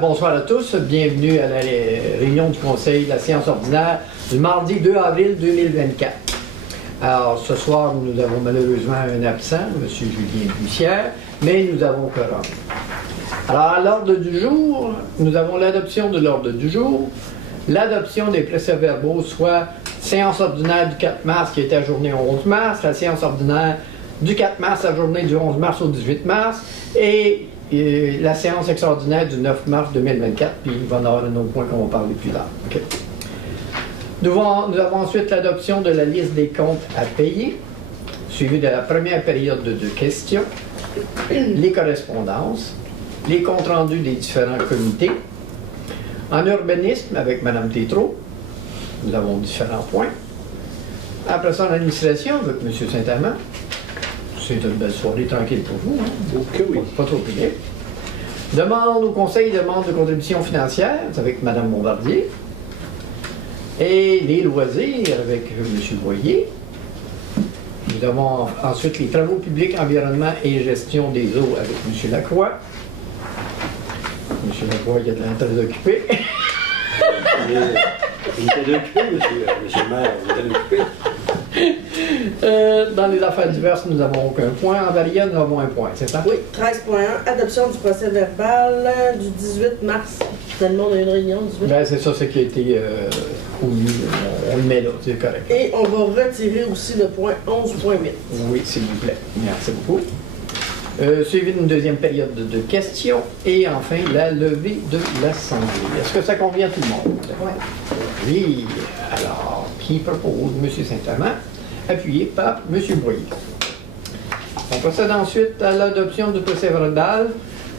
Bonsoir à tous, bienvenue à la réunion du Conseil de la séance ordinaire du mardi 2 avril 2024. Alors, ce soir, nous avons malheureusement un absent, M. Julien Bussière, mais nous avons quorum. Alors, à l'ordre du jour, nous avons l'adoption de l'ordre du jour, l'adoption des procès-verbaux, soit séance ordinaire du 4 mars qui était ajournée au 11 mars, la séance ordinaire du 4 mars ajournée du 11 mars au 18 mars, et la séance extraordinaire du 9 mars 2024, puis il va y en avoir un autre point qu'on va parler plus tard. Okay. Nous avons ensuite l'adoption de la liste des comptes à payer, suivie de la première période de questions, les correspondances, les comptes rendus des différents comités. En urbanisme, avec Mme Tétrault, nous avons différents points. Après ça, en administration, avec M. Saint-Amand. C'est une belle soirée tranquille pour vous. Hein? Okay, oui. Pas trop privé. Demande au conseil, demande de contribution financière avec Mme Bombardier. Et les loisirs avec M. Boyer. Nous avons ensuite les travaux publics, environnement et gestion des eaux avec M. Lacroix. M. Lacroix, il a de l'air très occupé. Il était occupé, monsieur le maire, il était occupé. Dans les affaires diverses, nous n'avons aucun point. En variant, nous avons un point, c'est ça? Oui, 13.1, adoption du procès verbal du 18 mars. Finalement, on a eu une réunion du 18 mars. C'est ça, ce qui a été omis. On le met là, c'est correct. Et on va retirer aussi le point 11.8. Oui, s'il vous plaît. Merci beaucoup. Suivi d'une deuxième période de questions. Et enfin, la levée de l'Assemblée. Est-ce que ça convient à tout le monde? Oui. Oui. Alors, qui propose? M. Saint-Amand, appuyé par M. Boyer. On procède ensuite à l'adoption du procès verbal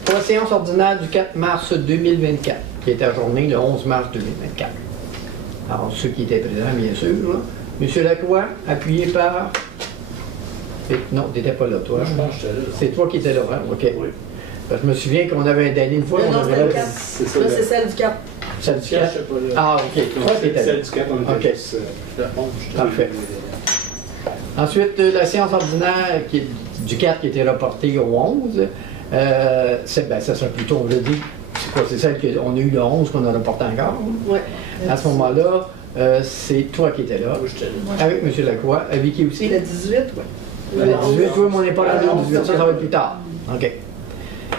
pour la séance ordinaire du 4 mars 2024, qui est ajournée le 11 mars 2024. Alors, ceux qui étaient présents, bien sûr. Là. M. Lacroix, appuyé par... Non, tu n'étais pas là, toi. Je pense que j'étais là. C'est toi qui étais là, hein? OK. Oui. Parce que je me souviens qu'on avait un dernier une fois. Non, c'était le 4. C'est ça. Là, c'est celle du 4. Celle du 4? Ah, OK. Toi, t'étais là. Celle du 4, on était juste le 11. Parfait. Ensuite, la séance ordinaire du 4 qui était reportée au 11, ça sera plutôt, on l'a dit, c'est quoi? C'est celle qu'on a eu le 11 qu'on a reporté encore? Oui. À ce moment-là, c'est toi qui étais là. Oui, j'étais là. Avec M. Lacroix. Avec qui aussi? Le 18, oui. Le 18, oui, mais on n'est pas là le 18, ça va être plus tard. OK.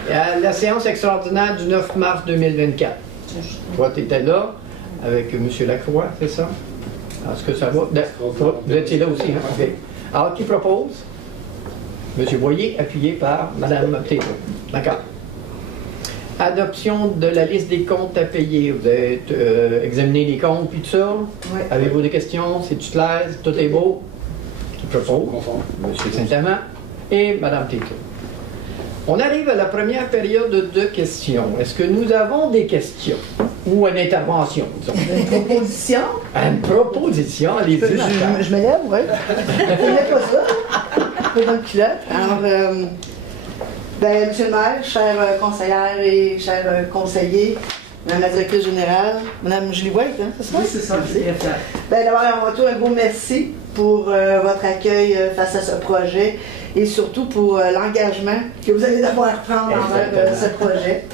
La séance extraordinaire du 9 mars 2024. Toi, tu étais là avec M. Lacroix, c'est ça? Est-ce que ça va? Vous étiez là aussi, hein? OK. Alors, qui propose? M. Boyer, appuyé par Mme Tétrault. D'accord. Adoption de la liste des comptes à payer. Vous avez examiné les comptes puis tout ça? Oui. Avez-vous des questions? C'est-tu clair? Tout est beau? Qui propose? M. Saint-Amand et Mme Tétrault. On arrive à la première période de questions. Est-ce que nous avons des questions? Ou une intervention, disons. Une proposition? Une proposition, allez-y. Je me lève, oui. Je ne mets pas ça. Pas dans le culotte. Alors, monsieur le maire, chère conseillère et chers conseillers, Madame la directrice générale, Madame Julie White, hein, c'est ça? Oui, c'est ça. D'abord, avant tout, un gros merci pour votre accueil face à ce projet et surtout pour l'engagement que vous allez devoir prendre envers ce projet.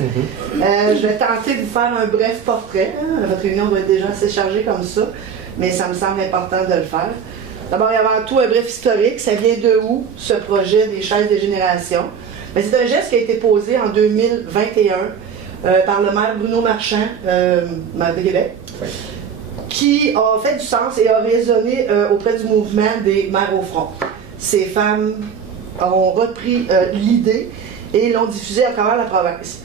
Je vais tenter de vous faire un bref portrait. Hein. Votre réunion doit être déjà assez chargée comme ça, mais ça me semble important de le faire. D'abord et avant tout, un bref historique. Ça vient de où, ce projet des chaises de génération? C'est un geste qui a été posé en 2021 par le maire Bruno Marchand, maire de Québec, qui a fait du sens et a résonné auprès du mouvement des mères au front. Ces femmes ont repris l'idée et l'ont diffusée à travers la province.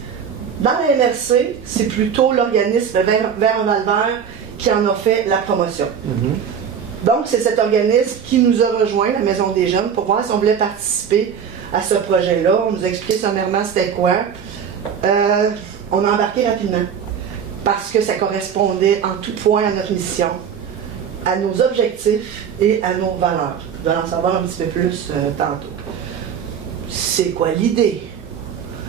Dans la MRC, c'est plutôt l'organisme Vers un Val-Vert qui en a fait la promotion. Donc, c'est cet organisme qui nous a rejoint, la Maison des Jeunes, pour voir si on voulait participer à ce projet-là. On nous a expliqué sommairement c'était quoi. On a embarqué rapidement parce que ça correspondait en tout point à notre mission, à nos objectifs et à nos valeurs. Vous allez en savoir un petit peu plus tantôt. C'est quoi l'idée?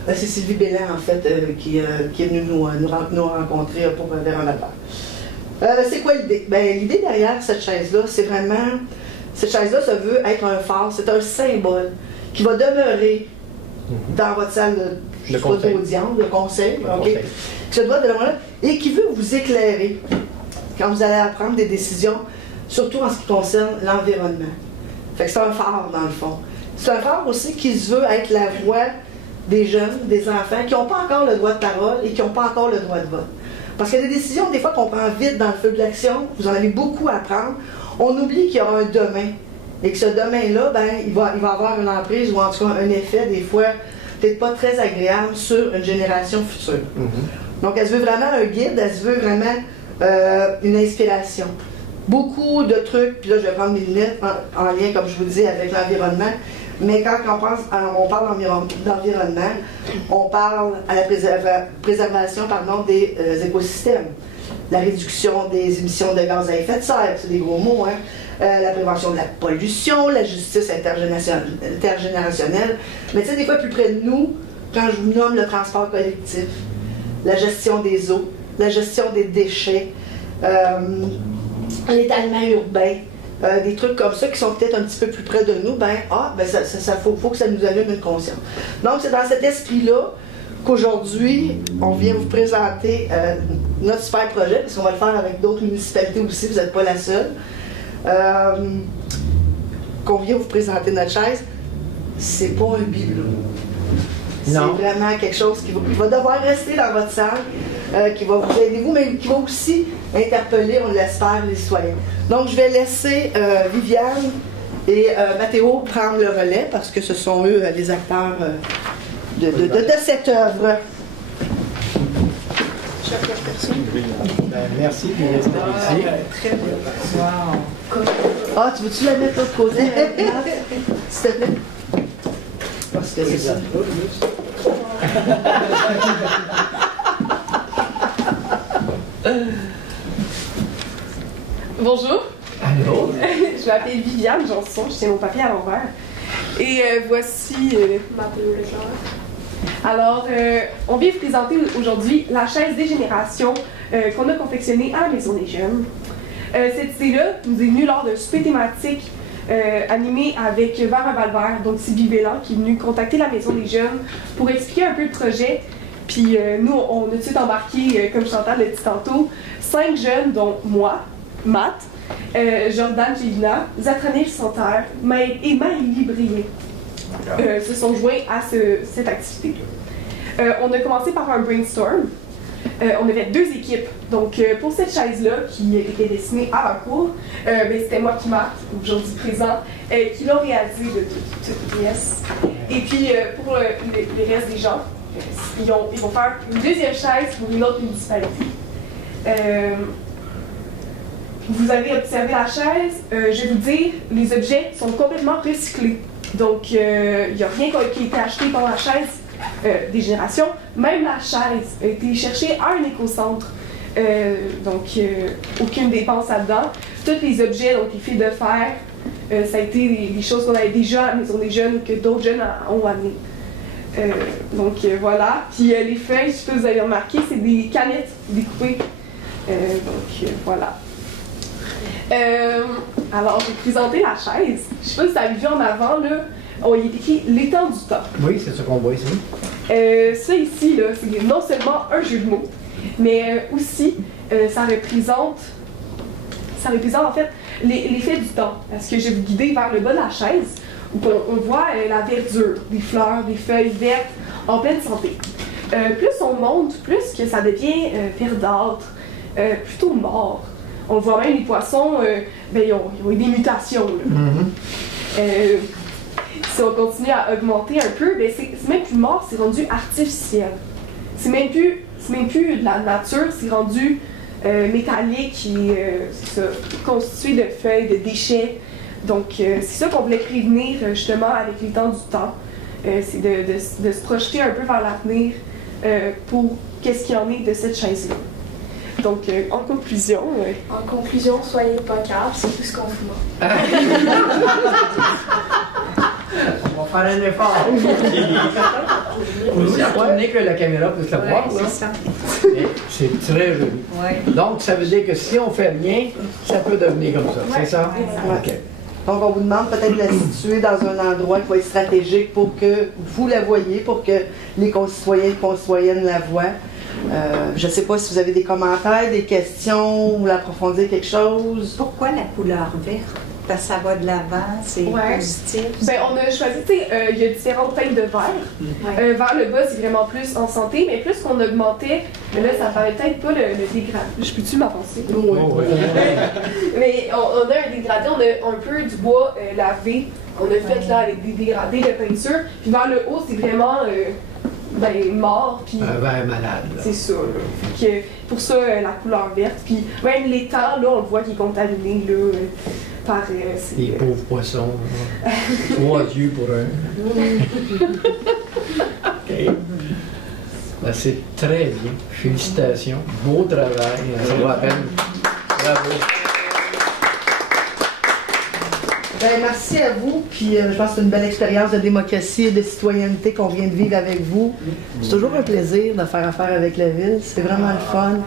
C'est Sylvie Bélan, en fait, qui est venue nous rencontrer pour Vers un Val-Vert. C'est quoi l'idée? L'idée derrière cette chaise-là, c'est vraiment... Cette chaise-là, ça veut être un phare, c'est un symbole qui va demeurer dans votre salle d'audience, de conseil, qui se doit de là et qui veut vous éclairer quand vous allez prendre des décisions, surtout en ce qui concerne l'environnement. Fait que c'est un phare, dans le fond. C'est un phare aussi qui se veut être la voix des jeunes, des enfants, qui n'ont pas encore le droit de parole et qui n'ont pas encore le droit de vote. Parce qu'il y a des décisions, des fois, qu'on prend vite dans le feu de l'action, vous en avez beaucoup à prendre, on oublie qu'il y aura un demain. Et que ce demain-là, ben, il va avoir une emprise ou en tout cas un effet, des fois, peut-être pas très agréable sur une génération future. Donc, elle se veut vraiment un guide, elle se veut vraiment une inspiration. Beaucoup de trucs, puis là, je vais prendre mes lunettes en lien, comme je vous dis, avec l'environnement. Mais quand on parle d'environnement, on parle à la préservation des écosystèmes, la réduction des émissions de gaz à effet de serre, c'est des gros mots, hein? La prévention de la pollution, la justice intergénérationnelle. Mais tu sais, des fois plus près de nous, quand je vous nomme le transport collectif, la gestion des eaux, la gestion des déchets, l'étalement urbain, des trucs comme ça qui sont peut-être un petit peu plus près de nous, ça faut que ça nous allume une conscience. Donc, c'est dans cet esprit-là qu'aujourd'hui, on vient vous présenter notre super projet, parce qu'on va le faire avec d'autres municipalités aussi, vous n'êtes pas la seule, qu'on vient vous présenter notre chaise. C'est pas un bibelot. C'est vraiment quelque chose qui va devoir rester dans votre salle, qui va vous aider vous, mais qui va aussi interpeller, on l'espère, les citoyens. Donc, je vais laisser Viviane et Mathéo prendre le relais, parce que ce sont eux les acteurs de cette œuvre. Merci de rester ici. Très bien. Wow. Ah, tu veux-tu la mettre de l'autre côté? S'il te plaît. Parce que c'est ça. Bonjour. Allô? Je m'appelle Viviane Janson, je tiens mon papier à l'envers. Et voici Mathéo Leclerc. Alors, on vient vous présenter aujourd'hui la chaise des générations qu'on a confectionnée à la Maison des Jeunes. Cette idée-là nous est venue lors d'un souper thématique animé avec Vera Valvert, donc Sylvie Vélan, qui est venue contacter la Maison des Jeunes pour expliquer un peu le projet. Puis nous, on a tout de suite embarqué, comme Chantal l'a dit tantôt, 5 jeunes, dont moi, Matt, Jordan Gélina, Zatranil Santerre et Maëlie Brié se sont joints à cette activité. On a commencé par un brainstorm. On avait 2 équipes. Donc, pour cette chaise-là, qui était destinée à la cour, c'était moi qui Matt, aujourd'hui présent, qui l'a réalisé de toute pièce. Et puis, pour les restes des gens, ils vont faire une deuxième chaise pour une autre municipalité. Vous avez observé la chaise, je vais vous dire, les objets sont complètement recyclés. Donc, il n'y a rien qui a été acheté par la chaise des générations. Même la chaise a été cherchée à un écocentre. Donc, aucune dépense là-dedans. Tous les objets, donc les fils de fer, ça a été des choses qu'on avait déjà à la Maison des Jeunes que d'autres jeunes ont amenées. Donc, voilà. Puis les feuilles, je sais pas si vous avez remarqué, c'est des canettes découpées. Donc, voilà. Alors, j'ai présenté la chaise. Je sais pas si vous avez vu en avant, là, il est écrit l'étang du temps. Oui, c'est ce qu'on voit ici. Ça ici, là, c'est non seulement un jeu de mots, mais aussi, ça représente en fait l'effet du temps. Parce que je vais vous guider vers le bas de la chaise, où on voit la verdure, des fleurs, des feuilles vertes, en pleine santé. Plus on monte, plus que ça devient verdâtre, plutôt mort. On voit même les poissons, ils ont eu des mutations. Si on continue à augmenter un peu, c'est même plus mort, c'est rendu artificiel. C'est même plus de la nature, c'est rendu métallique et constitué de feuilles, de déchets. Donc c'est ça qu'on voulait prévenir justement avec les temps du temps. C'est de se projeter un peu vers l'avenir pour qu'est-ce qu'il y en est de cette chaise-là. Donc, en conclusion... En conclusion, soyez pas calmes, c'est tout ce qu'on vous demande. On va faire un effort. On aussi retourner que la caméra puisse le voir. C'est ça. C'est très joli. Ouais. Donc, ça veut dire que si on fait rien, ça peut devenir comme ça. C'est ça? OK. Donc, on vous demande peut-être de la situer dans un endroit qui va être stratégique pour que vous la voyez, pour que les concitoyens et concitoyennes la voient. Je ne sais pas si vous avez des commentaires, des questions, ou approfondir quelque chose. Pourquoi la couleur verte? Parce que ça va de l'avant, c'est positif. Ben, on a choisi, tu sais, il y a différentes teintes de vert. Vers le bas, c'est vraiment plus en santé, mais plus qu'on augmentait, mais là, ça paraît peut-être pas le dégradé. Je peux-tu m'avancer? Oui. Mais on a un dégradé, on a un peu du bois lavé. On a fait là avec des dégradés de peinture. Puis vers le haut, c'est vraiment mort. Puis Un vert malade. c'est ça. Là. Fait que, pour ça, la couleur verte. Puis même l'étang, là, on le voit qui est contaminé là, par. Les pauvres poissons. 3 yeux pour un. OK. Ben, c'est très bien. Félicitations. Beau travail. Ça vaut la peine. Bravo. Ben, merci à vous, puis je pense que c'est une belle expérience de démocratie et de citoyenneté qu'on vient de vivre avec vous. C'est toujours un plaisir de faire affaire avec la ville, c'est vraiment le fun.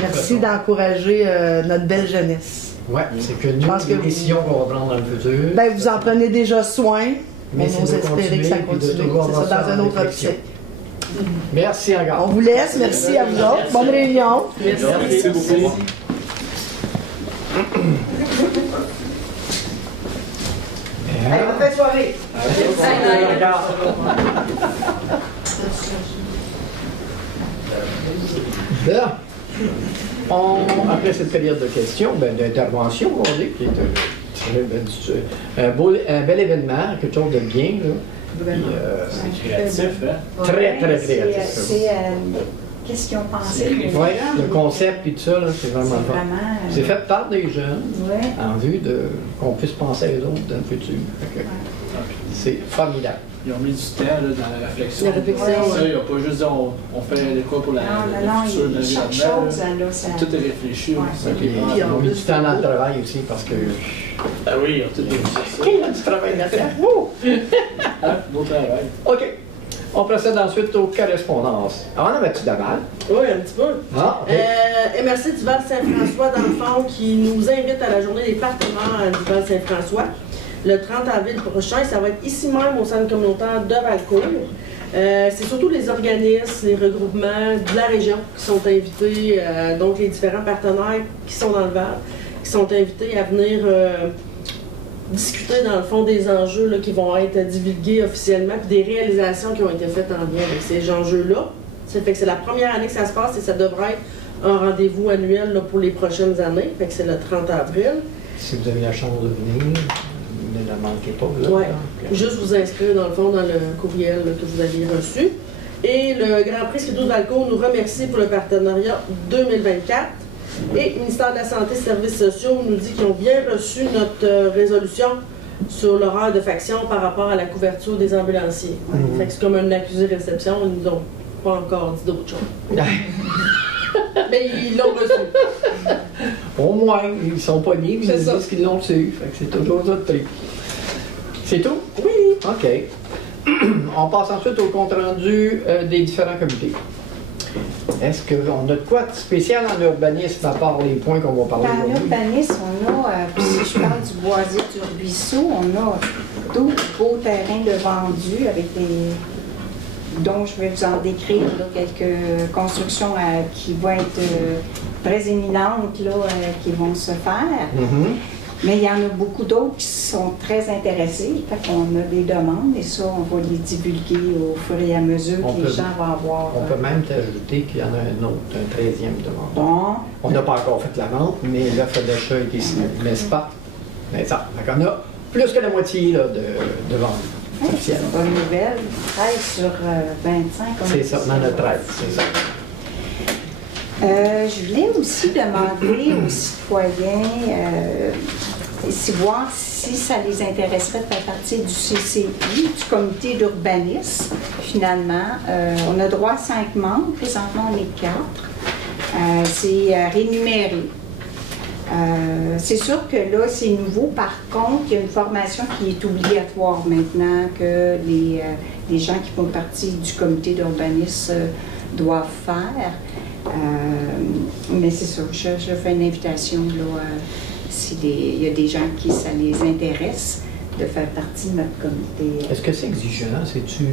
Merci d'encourager notre belle jeunesse. Oui, c'est que nous, les décisions qu'on va prendre dans le futur. Ben, vous en prenez déjà soin, mais c'est on de espérer que ça continuer, puis de continue. toujours C'est ça, avoir dans un autre réflexion. optique. Merci encore. On vous laisse, merci à vous autres. Bonne réunion. Merci beaucoup. Allez, bonne soirée. Là, après cette période de questions, d'intervention, on dit, qui est un bel événement, quelque chose de bien. Là. C'est créatif, hein? Très, très créatif. C'est qu'est-ce qu'ils ont pensé? Oui, le concept et tout ça, là, c'est vraiment fun. C'est fait par des jeunes en vue qu'on puisse penser à eux autres dans le futur. C'est formidable. Ils ont mis du temps là, dans la réflexion. La réflexion, Ça, ils n'ont pas juste dit on fait de quoi pour la future de chaque l'environnement. chose, là, ça... Tout est réfléchi. Ça, Puis, ils ont mis du temps dans le travail aussi parce que. Ah oui, ils ont tout réfléchi ça. Qui a du travail là-dedans? Hein? Beau travail. OK. On procède ensuite aux correspondances. Ah, on en a-tu d'Aval? Oui, un petit peu. Ah, OK. MRC du Val-Saint-François, dans le fond, qui nous invite à la journée des partenaires du Val-Saint-François. Le 30 avril prochain, ça va être ici même au centre communautaire de Valcourt. C'est surtout les organismes, les regroupements de la région qui sont invités, donc les différents partenaires qui sont dans le Val, qui sont invités à venir discuter dans le fond des enjeux là, qui vont être divulgués officiellement, puis des réalisations qui ont été faites en lien avec ces enjeux-là. Ça fait que c'est la première année que ça se passe et ça devrait être un rendez-vous annuel là, pour les prochaines années. Fait que c'est le 30 avril. Si vous avez la chance de venir, ne la manquez pas. Oui, juste vous inscrire dans le fond dans le courriel là, que vous aviez reçu. Et le Grand Prix Ski de Valcourt nous remercie pour le partenariat 2024. Et le ministère de la Santé et des Services sociaux nous dit qu'ils ont bien reçu notre résolution sur l'horaire de faction par rapport à la couverture des ambulanciers. Fait que c'est comme un accusé-réception, ils nous ont pas encore dit d'autre chose. Mais ils l'ont reçu. Au moins, ils sont pognés, ils C'est nous ça. disent qu'ils l'ont reçu. Fait que c'est toujours ça de prix. C'est tout? Oui. OK. On passe ensuite au compte-rendu des différents comités. Est-ce qu'on a de quoi de spécial en urbanisme à part les points qu'on va parler Dans aujourd'hui? l'urbanisme, on a, puis si je parle du boisier du ruisseau, on a 12 beaux terrains de vendus avec des dont je vais vous en décrire là, quelques constructions qui vont être très éminentes là, qui vont se faire. Mais il y en a beaucoup d'autres qui sont très intéressés. Fait qu'on a des demandes et ça, on va les divulguer au fur et à mesure que les gens vont avoir. On peut même t'ajouter qu'il y en a un autre, un 13e demande. Bon. On n'a pas encore fait la vente, mais l'offre d'achat a été signée, n'est-ce pas? Mais ça, fait qu'on a plus que la moitié là, de ventes Ouais, c'est officielles. une bonne nouvelle. 13 sur 25. C'est ça, on en a 13, c'est ça. Je voulais aussi demander aux citoyens voir si ça les intéresserait de faire partie du CCI, du comité d'urbanisme. Finalement, on a droit à 5 membres. Présentement, on est 4. C'est rémunéré. C'est sûr que là, c'est nouveau. Par contre, il y a une formation qui est obligatoire maintenant que les gens qui font partie du comité d'urbanisme doivent faire. Mais c'est ça, je fais une invitation là, s'il y a des gens qui ça les intéresse de faire partie de notre comité. Est-ce que c'est exigeant? C'est-tu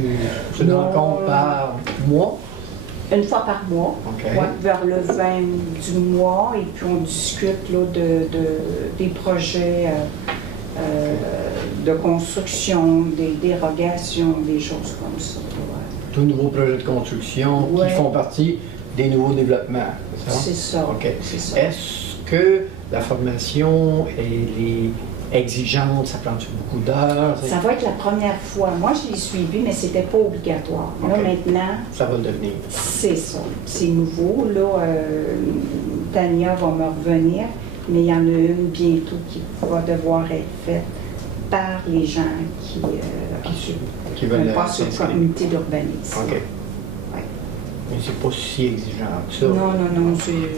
une rencontre par mois? Une fois par mois, OK. ouais, vers le 20 du mois, et puis on discute là, des projets de construction, des dérogations, des choses comme ça. Ouais. Tous nouveaux projets de construction Ouais. qui font partie des nouveaux développements, c'est ça? C'est ça. OK. C'est ça. Est-ce que la formation et les exigeantes, ça prend beaucoup d'heures? Ça va être la première fois. Moi, je l'ai suivi, mais c'était pas obligatoire. Là, OK. maintenant, Ça va le devenir. c'est ça. C'est nouveau. Là, Tania va me revenir, mais il y en a une bientôt qui va devoir être faite par les gens qui Qui veulent passent au s'inscrire. comité d'urbanisme. OK. Ouais. Mais c'est pas si exigeant que ça. Non,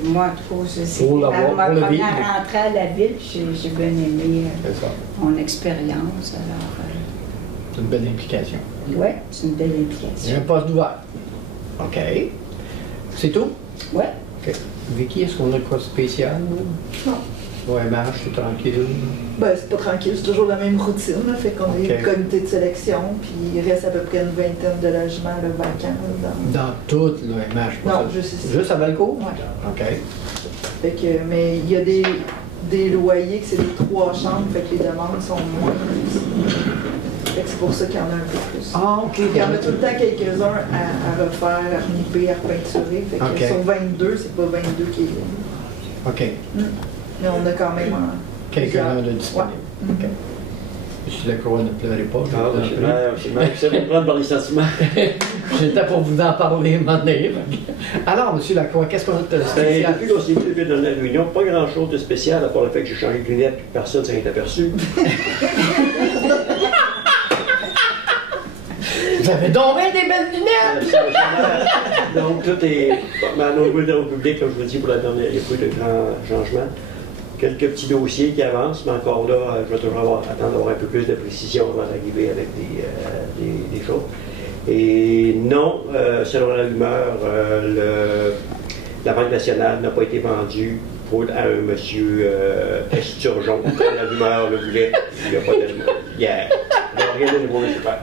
moi, en tout cas, c'est Pour l'avoir, ma pour le première vivre. rentrée à la ville, j'ai bien aimé C'est ça. mon expérience. Alors, C'est une belle implication. ouais, c'est une belle Il y a implication. un poste ouvert. OK. C'est tout? Ouais. OK. Vicky, est-ce qu'on a quoi de spécial? nous? Non. Ouais, marche, c'est tranquille. Ben, c'est pas tranquille, c'est toujours la même routine. Là, fait qu'on Ok. est comité de sélection, puis il reste à peu près une vingtaine de logements là, vacants. Là, Dans toute l'OMH? Non, juste ici. Juste à Valcourt? Ouais. OK. Fait que, mais il y a des loyers que c'est des 3 chambres, fait que les demandes sont moins. Fait que c'est pour ça qu'il y en a un peu plus. Ah, OK. Il y en a tout le temps quelques-uns à refaire, à reniper, à repeinturer. Fait que Ok. sur 22, c'est pas 22 qui est. OK. Mais on a quand même Quelqu'un de disponible. Ouais. OK. Monsieur Lacroix, ne pleurez pas. je Ah, vous en c'est prie. mal, c'est me prendre par les sentiments. J'étais pour vous en parler maintenant. Alors, Monsieur Lacroix, qu'est-ce qu'on a de Ben, spécial? depuis qu'on s'est vu depuis la dernière réunion, pas grand-chose de spécial, à part le fait que j'ai changé de lunettes et que personne ne s'en est aperçu. Vous avez donc bien des belles lunettes! Donc, tout est pas mal au niveau public, comme je vous dis, pour la dernière, il n'y a pas eu de grands changements. Quelques petits dossiers qui avancent, mais encore là, je vais toujours attendre d'avoir un peu plus de précision avant d'arriver avec des choses. Et non, selon la rumeur, la Banque nationale n'a pas été vendue à un monsieur Esturgeon, comme la rumeur le voulait. Il n'y a pas de hier. Alors, rien de nouveau, monsieur Père.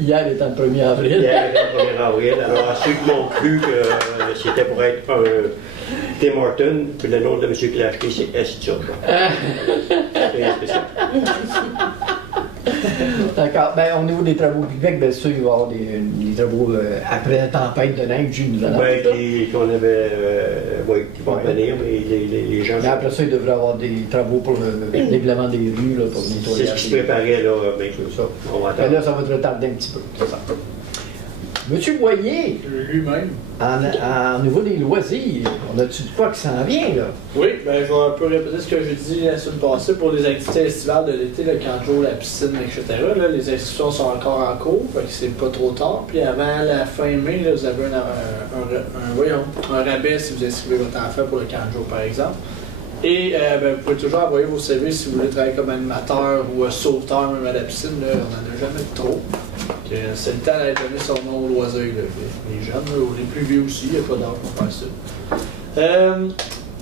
Hier étant le 1er avril. Hier, le 1er avril. Alors, à ceux qui m'ont cru que c'était pour être un Tim Horton, puis le nom de monsieur qui l'a acheté, c'est Esturgeon. Rien spécial. D'accord. Ben, au niveau des travaux publics, bien sûr, il va y avoir des travaux après la tempête de neige, nous allons. Oui, qu'on avait, qui vont venir, mais les gens. Mais après ça, il devrait y avoir des travaux pour le développement des rues, là, pour nettoyer. C'est ce qui se préparait, là, mais C'est ça. on va Ben attendre. là, ça va te retarder un petit peu. C'est ça. Monsieur Boyer, Lui-même. en niveau des loisirs, on a-tu de quoi qui s'en vient, là? Oui, ben, je vais un peu répéter ce que j'ai dit la semaine passée pour les activités estivales de l'été, le camp de jour, la piscine, etc. Là, les inscriptions sont encore en cours, fait que c'est pas trop tard. Puis avant la fin mai, là, vous avez un rabais si vous inscrivez votre enfant pour le camp de jour, par exemple. Et ben, vous pouvez toujours envoyer vos CV si vous voulez travailler comme animateur ou sauveteur même à la piscine. Là, on n'en a jamais trop. C'est le temps d'aller donner son nom au loisir. Là. Les jeunes, là, ou les plus vieux aussi, il n'y a pas d'âge pour faire ça.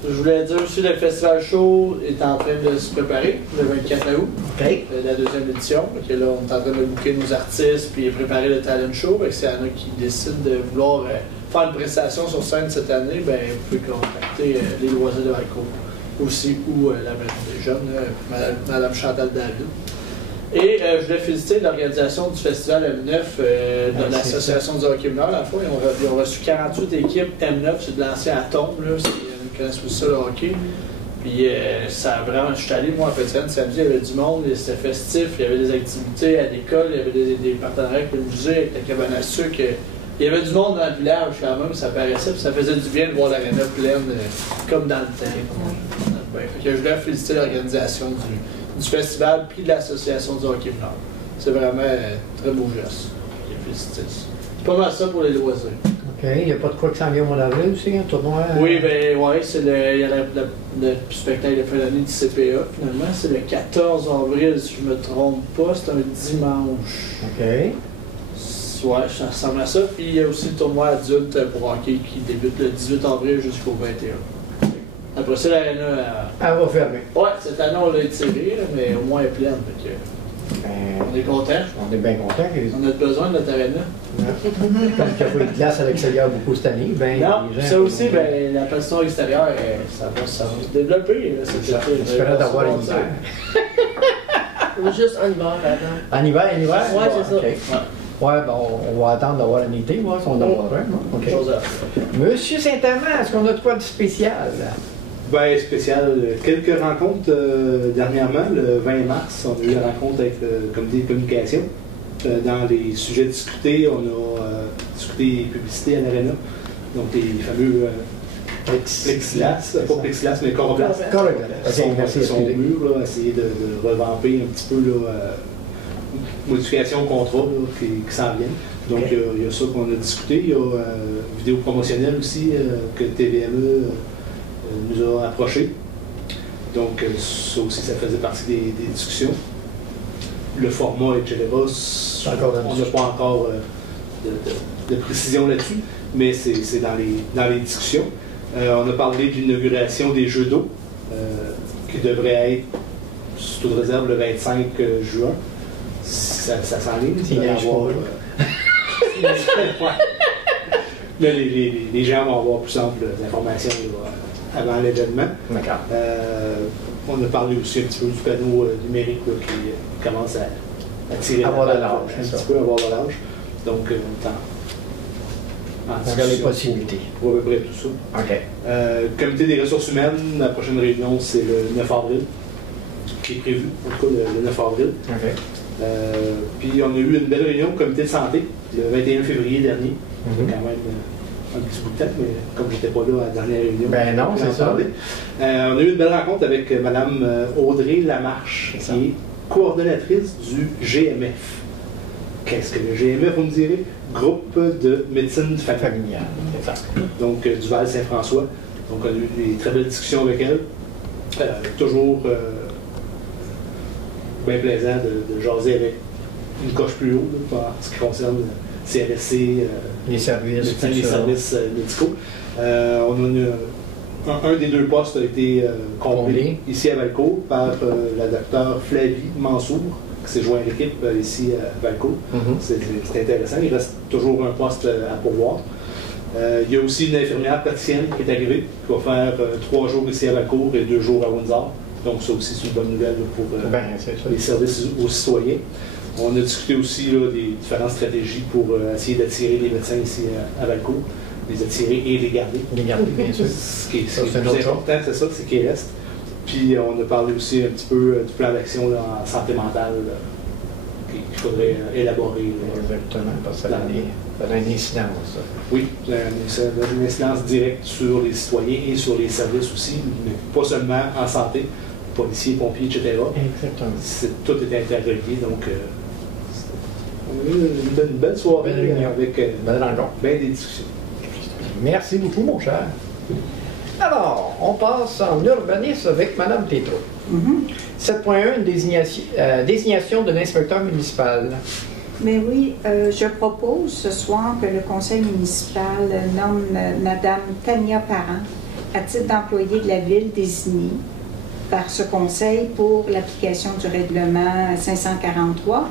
Je voulais dire aussi que le Festival Show est en train de se préparer le 24 août, la deuxième édition. Donc là, on est en train de booker nos artistes puis préparer le talent show. S'il y en a qui décident de vouloir faire une prestation sur scène cette année, ben, vous pouvez contacter les loisirs de Valcourt aussi ou la maison des jeunes, Madame Chantal David. Et je voulais féliciter l'organisation du festival M9 de l'association du hockey mineur. À la fois, ils ont reçu 48 équipes M9, c'est de l'ancien Atome, là, ils connaissent aussi ça le hockey. Puis ça a vraiment, je suis allé moi en fait samedi, il y avait du monde, c'était festif, il y avait des activités à l'école, il y avait des partenariats avec le musée, avec la cabane à sucre. Il y avait du monde dans le village quand même, ça paraissait, puis ça faisait du bien de voir l'aréna pleine comme dans le terrain. Je voulais féliciter l'organisation du festival puis de l'association du hockey mineur. C'est vraiment un très beau geste. Félicité. C'est pas mal ça pour les loisirs. OK. Il n'y a pas de quoi qui s'en vient au mois d'avril aussi, un tournoi? Oui, ben ouais, c'est il y a le spectacle de fin d'année du CPA finalement. C'est le 14 avril, si je ne me trompe pas. C'est un dimanche. OK. Ouais, ça ressemble à ça. Puis il y a aussi le tournoi adulte pour hockey qui débute le 18 avril jusqu'au 21. Après ça, l'aréna. Elle va fermer. Ouais, cette année, on l'a étiré, mais au moins elle est pleine. On est content. On est bien content. On a besoin de notre aréna. Comme il n'y a pas eu de glace à l'extérieur beaucoup cette année, ben, Non, les gens ça aussi, ben, la passion extérieure, ça va se développer. J'espère d'avoir un hiver. Juste en hiver, attends. En hiver, Ouais, c'est ça. OK. Ouais, bon, on va attendre d'avoir un été, voir si on en aura un. Non? OK. Chose à... Monsieur Saint-Amand, est-ce qu'on a de quoi de spécial? Ben, spécial. Quelques rencontres dernièrement. Le 20 mars, on a eu une rencontre avec le comité de communication. Dans les sujets discutés, on a discuté publicité à l'Arena. Donc, les fameux plexiglas, pas plexiglas, mais coroplast. Son mur, là, essayer de revamper un petit peu modification au contrat là, qui s'en viennent. Donc, il y a ça qu'on a discuté. Il y a une vidéo promotionnelle aussi que le TVME nous a approché. Donc, ça aussi, ça faisait partie des discussions. Le format, etc., on n'a pas encore de précision là-dessus, mais c'est dans les discussions. On a parlé de l'inauguration des Jeux d'eau, qui devrait être, sous toute réserve, le 25 juin. Ça s'enligne. Là, les gens vont avoir plus ample d'informations avant l'événement. On a parlé aussi un petit peu du panneau numérique là, qui commence à tirer avoir de l'âge, un petit peu avoir de l'âge. Donc, on regarde les possibilités. Pour à peu près tout ça. OK. Comité des ressources humaines, la prochaine réunion, c'est le 9 avril, qui est prévu, en tout cas le 9 avril. OK. Puis on a eu une belle réunion au comité de santé, le 21 février dernier. Quand même un petit bout de temps, mais comme je n'étais pas là à la dernière réunion. Ben non, c'est ça. On a eu une belle rencontre avec Mme Audrey Lamarche, qui est coordonnatrice du GMF. Qu'est-ce que le GMF, vous me direz? Groupe de médecine familiale. Donc, du Val-Saint-François. Donc, on a eu des très belles discussions avec elle. Toujours bien plaisant de jaser avec une coche plus haut, là, en ce qui concerne CLSC, les services médicaux. Un des deux postes a été comblé ici à Valcourt par la docteure Flavie Mansour, qui s'est joint à l'équipe ici à Valcourt. C'est intéressant. Il reste toujours un poste à pourvoir. Il y a aussi une infirmière praticienne qui est arrivée, qui va faire 3 jours ici à Valcourt et 2 jours à Windsor. Donc ça aussi, c'est une bonne nouvelle là, pour les services aux citoyens. On a discuté aussi là, des différentes stratégies pour essayer d'attirer les médecins ici à Valcourt, les attirer et les garder. Les garder, bien sûr. Ce qui est le plus important, c'est ça, c'est qu'ils restent. Puis on a parlé aussi un petit peu du plan d'action en santé mentale qu'il faudrait élaborer. Exactement, parce que ça a une incidence. Ça. Oui, une incidence directe sur les citoyens et sur les services aussi, mais pas seulement en santé, policiers, pompiers, etc. Exactement. Tout est interrelié, donc on a eu une belle soirée avec bien des discussions. Merci beaucoup, mon cher. Alors, on passe en urbanisme avec Mme Tétrault. 7.1, désignation de l'inspecteur municipal. Mais oui, je propose ce soir que le conseil municipal nomme Mme Tania Parent à titre d'employée de la ville désignée par ce conseil pour l'application du règlement 543,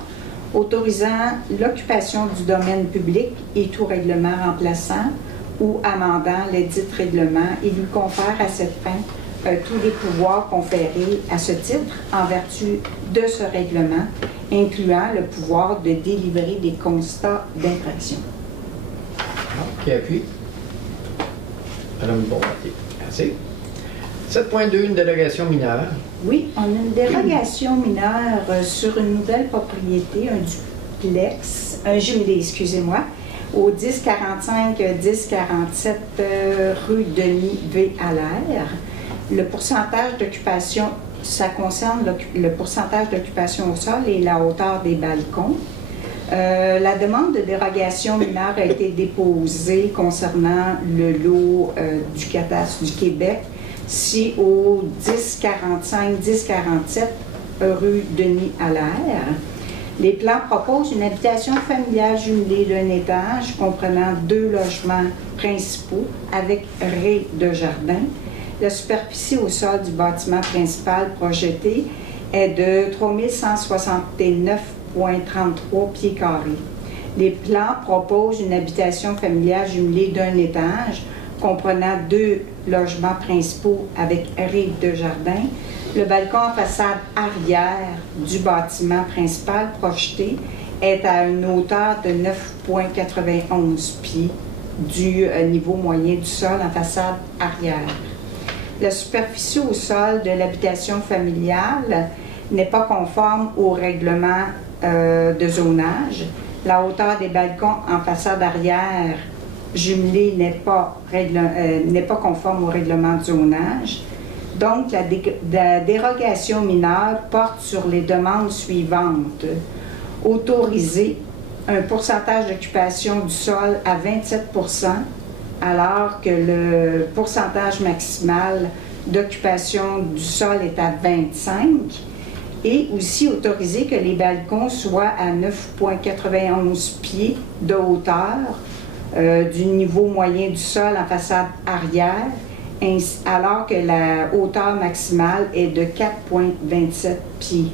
autorisant l'occupation du domaine public et tout règlement remplaçant ou amendant les dits règlements et lui confère à cette fin tous les pouvoirs conférés à ce titre en vertu de ce règlement, incluant le pouvoir de délivrer des constats d'infraction. Qui appuie? Madame Bonatier. Merci. 7.2, une dérogation mineure. Oui, on a une dérogation mineure sur une nouvelle propriété, un duplex, un jumelé, excusez-moi, au 1045-1047 rue Denis V. Allaire. Le pourcentage d'occupation, ça concerne le pourcentage d'occupation au sol et la hauteur des balcons. La demande de dérogation mineure a été déposée concernant le lot du cadastre du Québec, ici au 1045-1047 rue Denis Allaire. Les plans proposent une habitation familiale jumelée d'un étage comprenant 2 logements principaux avec raie de jardin. La superficie au sol du bâtiment principal projeté est de 3169,33 pieds carrés. Les plans proposent une habitation familiale jumelée d'un étage, comprenant 2 logements principaux avec rive de jardin. Le balcon en façade arrière du bâtiment principal projeté est à une hauteur de 9,91 pieds du niveau moyen du sol en façade arrière. La superficie au sol de l'habitation familiale n'est pas conforme au règlement de zonage. La hauteur des balcons en façade arrière jumelée n'est pas conforme au règlement de zonage. Donc, la dérogation mineure porte sur les demandes suivantes. Autoriser un pourcentage d'occupation du sol à 27 % alors que le pourcentage maximal d'occupation du sol est à 25 et aussi autoriser que les balcons soient à 9,91 pieds de hauteur du niveau moyen du sol en façade arrière, alors que la hauteur maximale est de 4,27 pieds.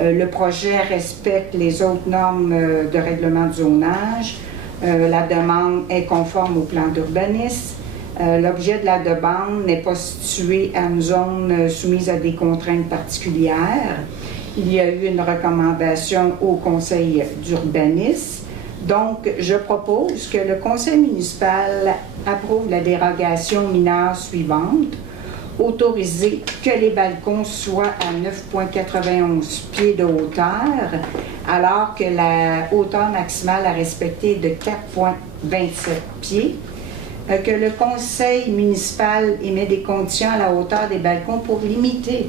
Le projet respecte les autres normes de règlement de zonage. La demande est conforme au plan d'urbanisme. L'objet de la demande n'est pas situé à une zone soumise à des contraintes particulières. Il y a eu une recommandation au conseil d'urbanisme. Donc, je propose que le conseil municipal approuve la dérogation mineure suivante. Autoriser que les balcons soient à 9,91 pieds de hauteur, alors que la hauteur maximale à respecter est de 4,27 pieds. Que le conseil municipal émet des conditions à la hauteur des balcons pour limiter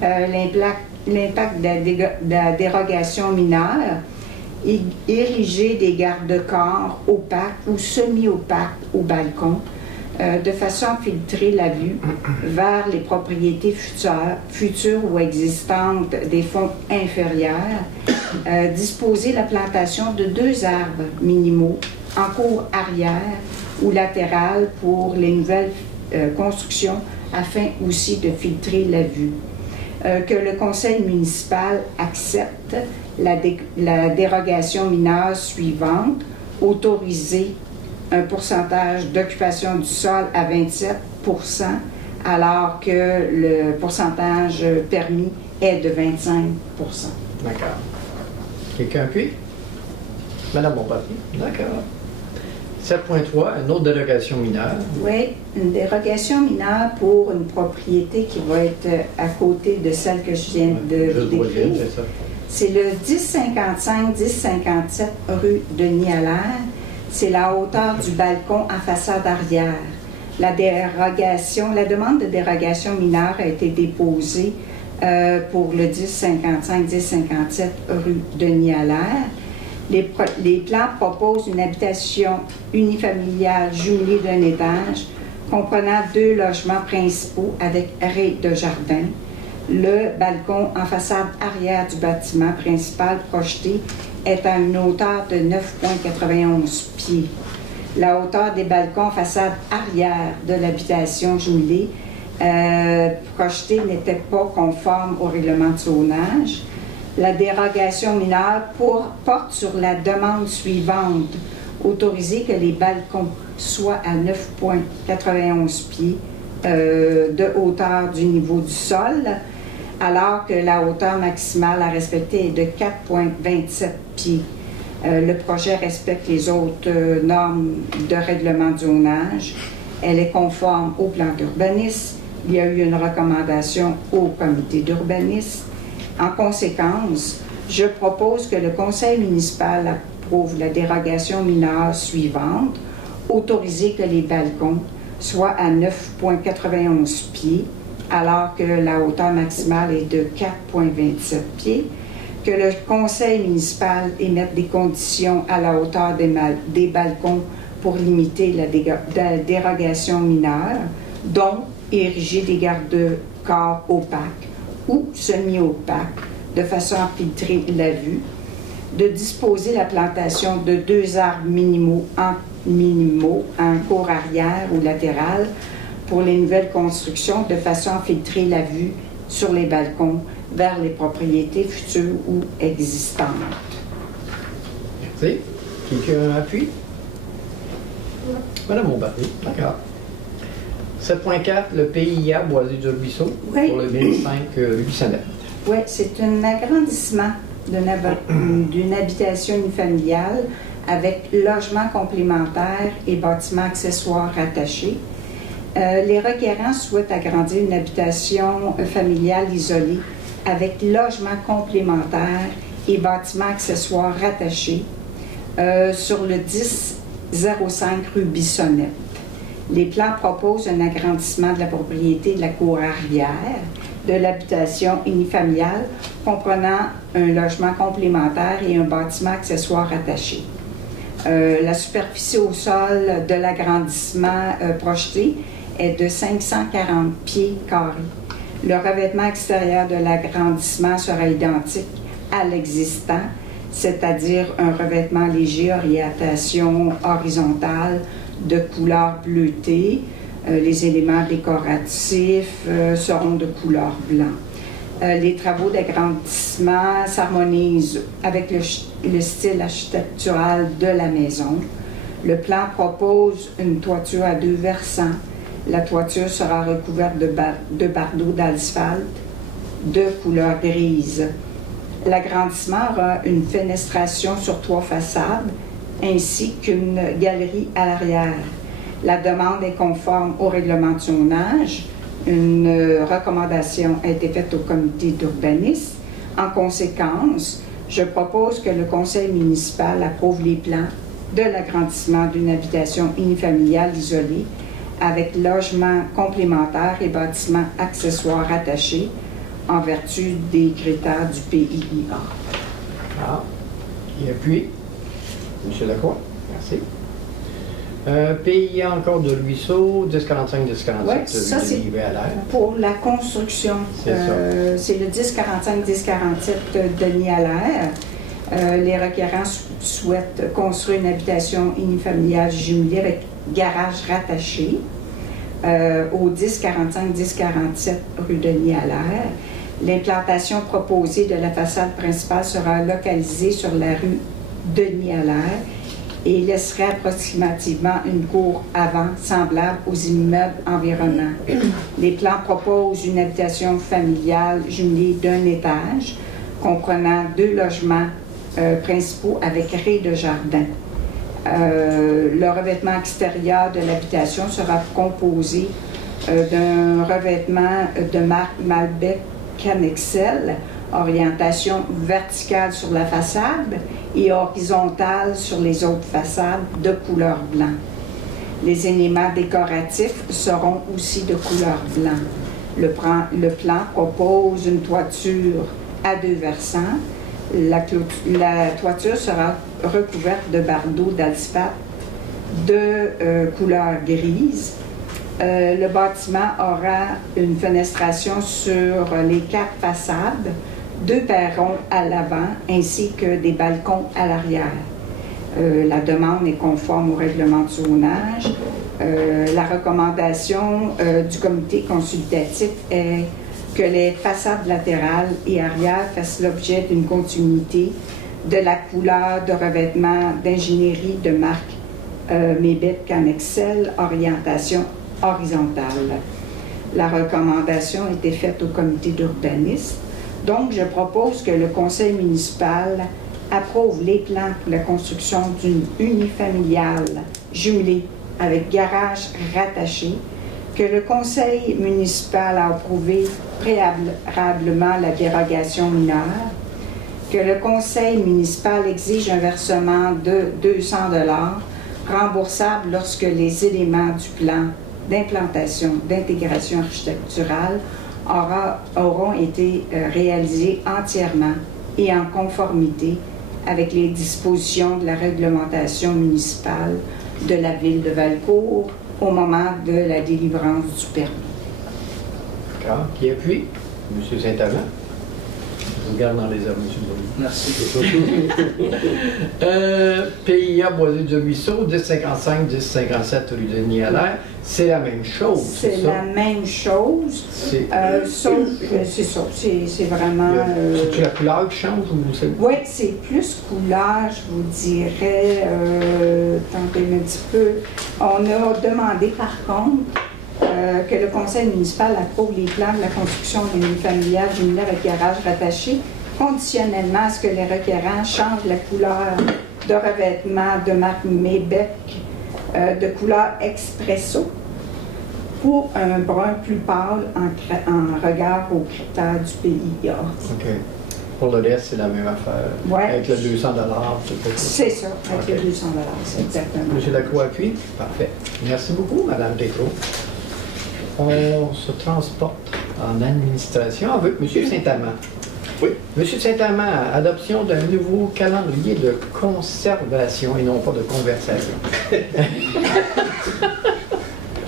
l'impact de la dérogation mineure, et ériger des garde-corps opaques ou semi-opaques au balcon, de façon à filtrer la vue vers les propriétés futures ou existantes des fonds inférieurs, disposer la plantation de 2 arbres minimaux en cour arrière ou latérale pour les nouvelles constructions afin aussi de filtrer la vue. Que le conseil municipal accepte la dérogation mineure suivante, autoriser un pourcentage d'occupation du sol à 27 % alors que le pourcentage permis est de 25 %. D'accord. Quelqu'un appuie? Madame Bonpapier? D'accord. 7.3, une autre dérogation mineure. Oui, une dérogation mineure pour une propriété qui va être à côté de celle que je viens de vous décrire. C'est le 1055-1057 rue Denis-Allaire. C'est la hauteur du balcon en façade arrière. La demande de dérogation mineure a été déposée pour le 1055-1057 rue Denis-Allaire. Les plans proposent une habitation unifamiliale jumelée d'un étage comprenant 2 logements principaux avec raie de jardin. Le balcon en façade arrière du bâtiment principal projeté est à une hauteur de 9,91 pieds. La hauteur des balcons en façade arrière de l'habitation jumelée projetée n'était pas conforme au règlement de zonage. La dérogation mineure porte sur la demande suivante, autoriser que les balcons soient à 9,91 pieds de hauteur du niveau du sol, alors que la hauteur maximale à respecter est de 4,27 pieds. Le projet respecte les autres normes de règlement de zonage. Elle est conforme au plan d'urbanisme. Il y a eu une recommandation au comité d'urbanisme. En conséquence, je propose que le conseil municipal approuve la dérogation mineure suivante, autoriser que les balcons soient à 9,91 pieds, alors que la hauteur maximale est de 4,27 pieds, que le conseil municipal émette des conditions à la hauteur des balcons pour limiter la dérogation mineure, dont ériger des garde-corps opaques ou semi-opaques, de façon à filtrer la vue, de disposer la plantation de 2 arbres minimaux en cour arrière ou latérale pour les nouvelles constructions, de façon à filtrer la vue sur les balcons vers les propriétés futures ou existantes. Merci. Quelqu'un appuie? Madame Montbarnier, d'accord. 7.4, le PIA Boisé du Ruisseau, Oui. pour le 1005 809. Oui, c'est un agrandissement d'une habitation unifamiliale avec logement complémentaire et bâtiments accessoires rattachés. Les requérants souhaitent agrandir une habitation familiale isolée avec logement complémentaire et bâtiments accessoires rattachés sur le 1005 rue Bissonnette. Les plans proposent un agrandissement de la propriété de la cour arrière de l'habitation unifamiliale comprenant un logement complémentaire et un bâtiment accessoire rattaché. La superficie au sol de l'agrandissement projeté est de 540 pieds carrés. Le revêtement extérieur de l'agrandissement sera identique à l'existant, c'est-à-dire un revêtement léger, orientation horizontale de couleur bleutée. Les éléments décoratifs seront de couleur blanc. Les travaux d'agrandissement s'harmonisent avec le style architectural de la maison. Le plan propose une toiture à 2 versants. La toiture sera recouverte de bardeaux d'asphalte de couleur grise. L'agrandissement aura une fenestration sur 3 façades ainsi qu'une galerie à l'arrière. La demande est conforme au règlement de zonage. Une recommandation a été faite au comité d'urbanisme. En conséquence, je propose que le conseil municipal approuve les plans de l'agrandissement d'une habitation unifamiliale isolée avec logement complémentaire et bâtiments accessoires rattachés en vertu des critères du PIA. Ah, qui appuie? M. Lacroix, merci. PIA encore de Ruisseau, 1045, 1047, Oui, ça c'est pour la construction. C'est le 1045, 1047 Denis Allaire. Les requérants souhaitent construire une habitation unifamiliale jumelée avec garage rattaché au 1045, 1047 rue Denis Allaire. L'implantation proposée de la façade principale sera localisée sur la rue Denis Allaire et laisserait approximativement une cour avant semblable aux immeubles environnants. Les plans proposent une habitation familiale jumelée d'un étage, comprenant 2 logements principaux avec rez-de-jardin. Le revêtement extérieur de l'habitation sera composé d'un revêtement de marque Malbec Canexel, orientation verticale sur la façade et horizontale sur les autres façades de couleur blanc. Les éléments décoratifs seront aussi de couleur blanc. Le plan propose une toiture à 2 versants. La toiture sera recouverte de bardeaux d'asphalte de couleur grise. Le bâtiment aura une fenestration sur les 4 façades, 2 perrons à l'avant ainsi que des balcons à l'arrière. La demande est conforme au règlement de zonage. La recommandation du comité consultatif est que les façades latérales et arrière fassent l'objet d'une continuité de la couleur de revêtement d'ingénierie de marque Mébet Canexel, orientation horizontale. La recommandation a été faite au comité d'urbanisme. Donc, je propose que le conseil municipal approuve les plans pour la construction d'une unifamiliale jumelée avec garage rattaché, que le conseil municipal a approuvé préalablement la dérogation mineure, que le conseil municipal exige un versement de 200 $ remboursable lorsque les éléments du plan d'implantation, d'intégration architecturale auront été réalisés entièrement et en conformité avec les dispositions de la réglementation municipale de la ville de Valcourt au moment de la délivrance du permis. D'accord. Qui appuie? M. Saint-Amand. vous garde dans les heures, M. Bourdieu. Merci. PIA Boisé du Ruisseau, 1055, 1057 rue Denis Allaire, c'est la même chose. C'est la même chose, sauf que c'est ça, c'est vraiment... C'est-tu la couleur qui change ou c'est... Oui, c'est plus couleur, je vous dirais, attendez un petit peu. On a demandé par contre que le conseil municipal approuve les plans de la construction d'une unifamiliale jumelée avec garage rattaché, conditionnellement à ce que les requérants changent la couleur de revêtement de marque Mébec de couleur expresso pour un brun plus pâle en regard aux critères du PIA. OK. Pour le reste, c'est la même affaire. Ouais. Avec le 200 c'est ça, avec OK. le 200 c'est exactement. Monsieur Lacroix-Puy, parfait. Merci beaucoup, Mme Tétrault. On se transporte en administration avec M. Saint-Amand. Oui. M. Saint-Amand, adoption d'un nouveau calendrier de conservation et non pas de conversation.